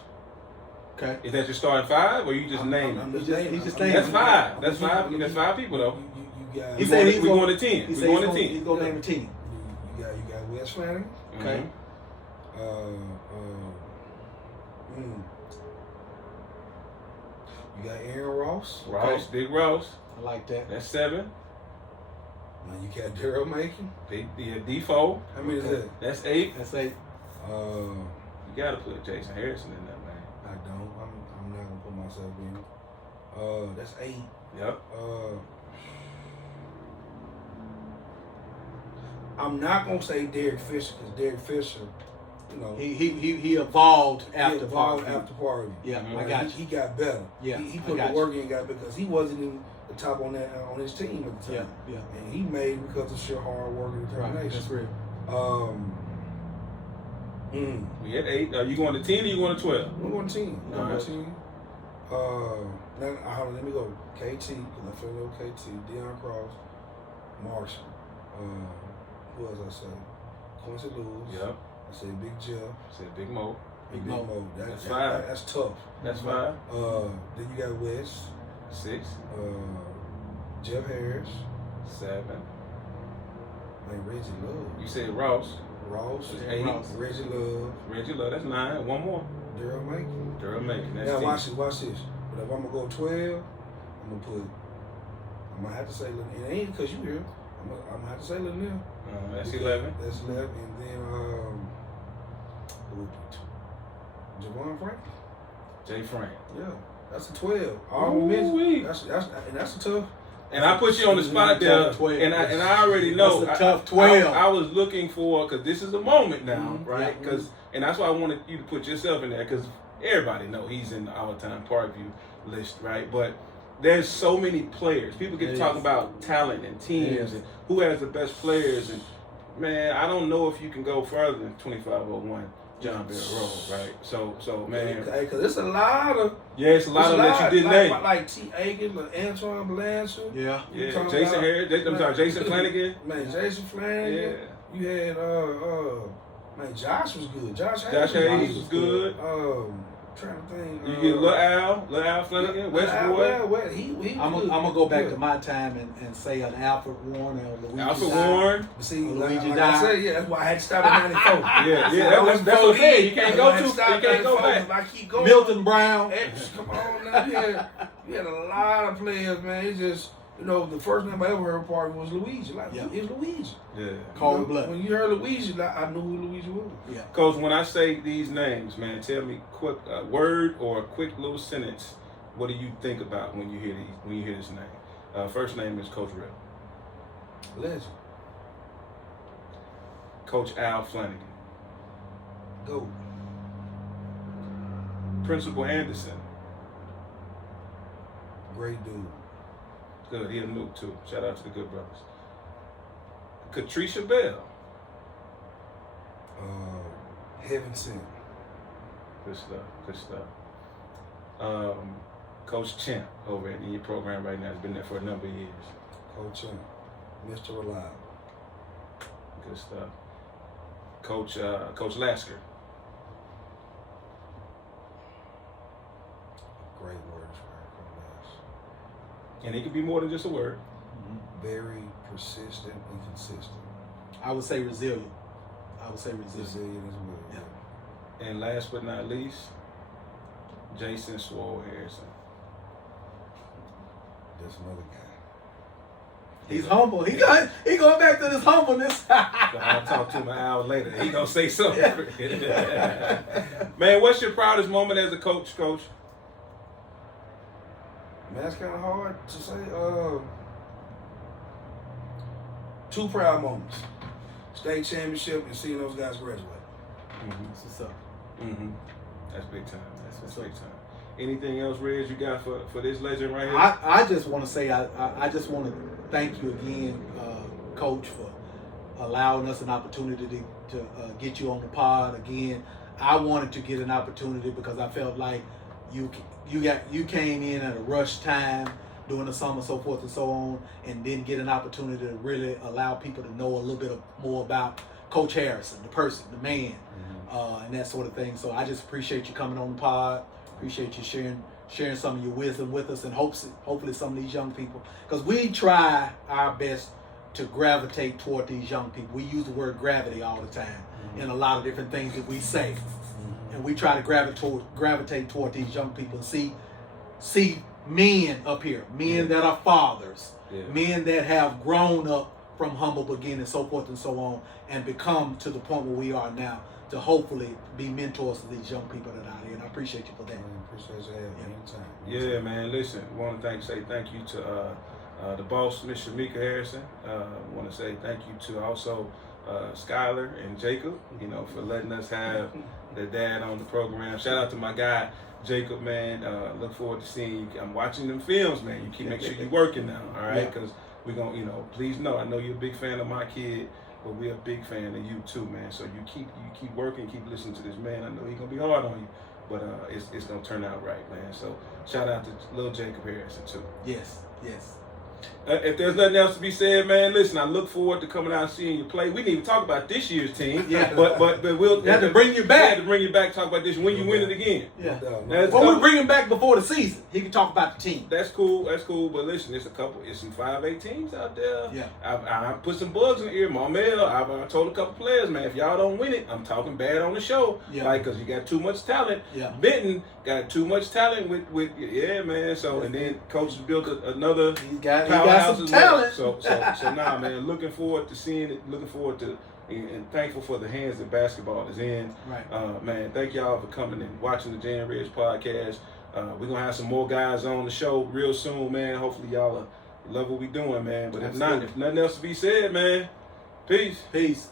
Okay. Is that your starting 5, or you just name I'm it? just He just- naming. he just I'm- named That's it. 5. I'm That's just- 5. That's 5 people though. You got. He We said going- he's we gonna- going to 10. He We said going he's to gonna, 10. he's gonna name a team. You got Wes Flanagan. Okay. You got Aaron Ross. Ross, Big Ross. I like that. That's 7. Now you got Daryl Macon. Big D4. How many is that? That's 8. That's it. You gotta put Jason Harrison in that, man. I don't. I'm not gonna put myself in. That's 8. Yep. I'm not gonna say Derek Fisher because Derek Fisher, you know, He evolved after evolved Parkview. after Parkview. Yeah, Mhm. I got you. He got better. Yeah, he I put got the work in, got because he wasn't in the top on that on his team at the Yeah, time. yeah. And he made it because of sheer hard work and Right. determination. That's real. We at 8. Are you going to 10 or you going to 12? We're going to team. We're going Alright. to team. Now, let me go. KT, because I feel a little KT. Deion Cross, Marshall. Who else I say? Quincy Lewis. Yep. I say Big Jeff. Said Big Mo. Big Mo. That's 5. That's tough. That's 5. Then you got West. 6. Jeff Harris. 7. Man, Reggie Love. You said Ross. Ross. That's 8. Reggie Love. Reggie Love. That's 9. One more. Daryl Macon. Daryl Macon. That's Now 10. watch this. But if I'm gonna go 12, I'm gonna have to say Lil. It ain't because you here. I'm gonna have to say Lil Neal. That's 11. That's 11, and then who would be Javon Franklin. Jay Frank. Yeah, that's a 12. All Ooh-wee. That's a tough. And I put you on the spot there, 12. and I already know. That's a tough 12. I was looking for, because this is a moment now, Mhm. right? Yeah. And that's why I wanted you to put yourself in there, because everybody know he's in the all-time Parkview list, right? But there's so many players. People get It to talk is. about talent and It teams is. and who has the best players. And man, I don't know if you can go further than 2501 John Bell Road, right? So man, Because it's a lot of. yeah, it's a lot of that you didn't name. Like T. Aiken, like Antoine Blanchard. Yeah. You Yeah, talking Jason about- Harris. I'm sorry, Jason Flanagan. Man, Jason Flanagan. Yeah. You had man, Josh was good. Josh Josh Hayes was good. Trying to think. You get Lil Al Flanagan, West Boy. Well, he I'm good. gonna go back Yeah. to my time and say an Alfred Warren or Luigi. Alfred Dye. Warren. But see, Luigi like Dye. I said, yeah, that's why I had to stop at 94. Yeah, that's what I'm saying. You can't go too. You can't go back. If I keep going, Milton Brown. Come on now, you had a lot of players, man. It's just, the first name I ever heard Parkview was Luigi. Like, Yeah. it's Luigi. Yeah. Cold blood. When you heard Luigi, I knew who Luigi was. Yeah. Coach, when I say these names, man, tell me quick word or a quick little sentence. What do you think about when you hear these? When you hear this name? First name is Coach Rip. Legend. Coach Al Flanagan. Go. Principal Anderson. Great dude. Good. He a noob too. Shout out to the good brothers. Katricia Bell. Heaven sent. Good stuff. Good stuff. Coach Champ over at your program right now. Has been there for a number of years. Coach Champ, Mr. Reliable. Good stuff. Coach Lasker. Great words for us. And it could be more than just a word. Very persistent and consistent. I would say resilient. Resilient as well. Yeah. And last but not least, Jason Swole Harrison. That's another guy. He's humble. He going back to this humbleness. I'll talk to him an hour later. He gonna say something. Man, what's your proudest moment as a coach? Man, that's kind of hard to say. Two proud moments: state championship and seeing those guys graduate. That's what's up. That's big time. That's big time. Anything else, Reg, you got for this legend right here? I just want to say I just want to thank you again, Coach, for allowing us an opportunity to get you on the pod again. I wanted to get an opportunity because I felt like you came in at a rush time during the summer, so forth and so on, and didn't get an opportunity to really allow people to know a little bit more about Coach Harrison, the person, the man, and that sort of thing. So I just appreciate you coming on the pod. Appreciate you sharing some of your wisdom with us, and hopefully some of these young people, because we try our best to gravitate toward these young people. We use the word gravity all the time in a lot of different things that we say, and we try to gravitate toward these young people and see men up here, men that are fathers, men that have grown up from humble beginnings, so forth and so on, and become to the point where we are now, to hopefully be mentors to these young people that are out here. And I appreciate you for that. Appreciate you having me anytime. Yeah, man. Listen, I want to say thank you to the boss, Miss Shamika Harrison. I want to say thank you to also Skylar and Jacob, for letting us have their dad on the program. Shout out to my guy, Jacob, man. Look forward to seeing you. I'm watching them films, man. You make sure you're working now, all right? Because we're going to, please know, I know you're a big fan of my kid, but we're a big fan of you too, man. So you keep working, keep listening to this man. I know he's gonna be hard on you, but it's gonna turn out right, man. So shout out to little Jacob Harrison too. Yes. If there's nothing else to be said, man, listen, I look forward to coming out and seeing you play. We didn't even talk about this year's team, but we'll have to bring you back. Talk about this when you win it again. Yeah. Well, we bring him back before the season. He can talk about the team. That's cool. But listen, it's some 5A teams out there. Yeah. I put some bugs in the ear. Marmel, I told a couple players, man, if y'all don't win it, I'm talking bad on the show. Yeah. Like, because you got too much talent. Yeah. Benton got too much talent with man. So, and then coach built another powerhouse some talent. So nah, man, looking forward to seeing it. Looking forward to and thankful for the hands that basketball is in. Right. Man, thank y'all for coming and watching the JayNReg podcast. We're going to have some more guys on the show real soon, man. Hopefully y'all love what we doing, man. But if not, if nothing else to be said, man, peace.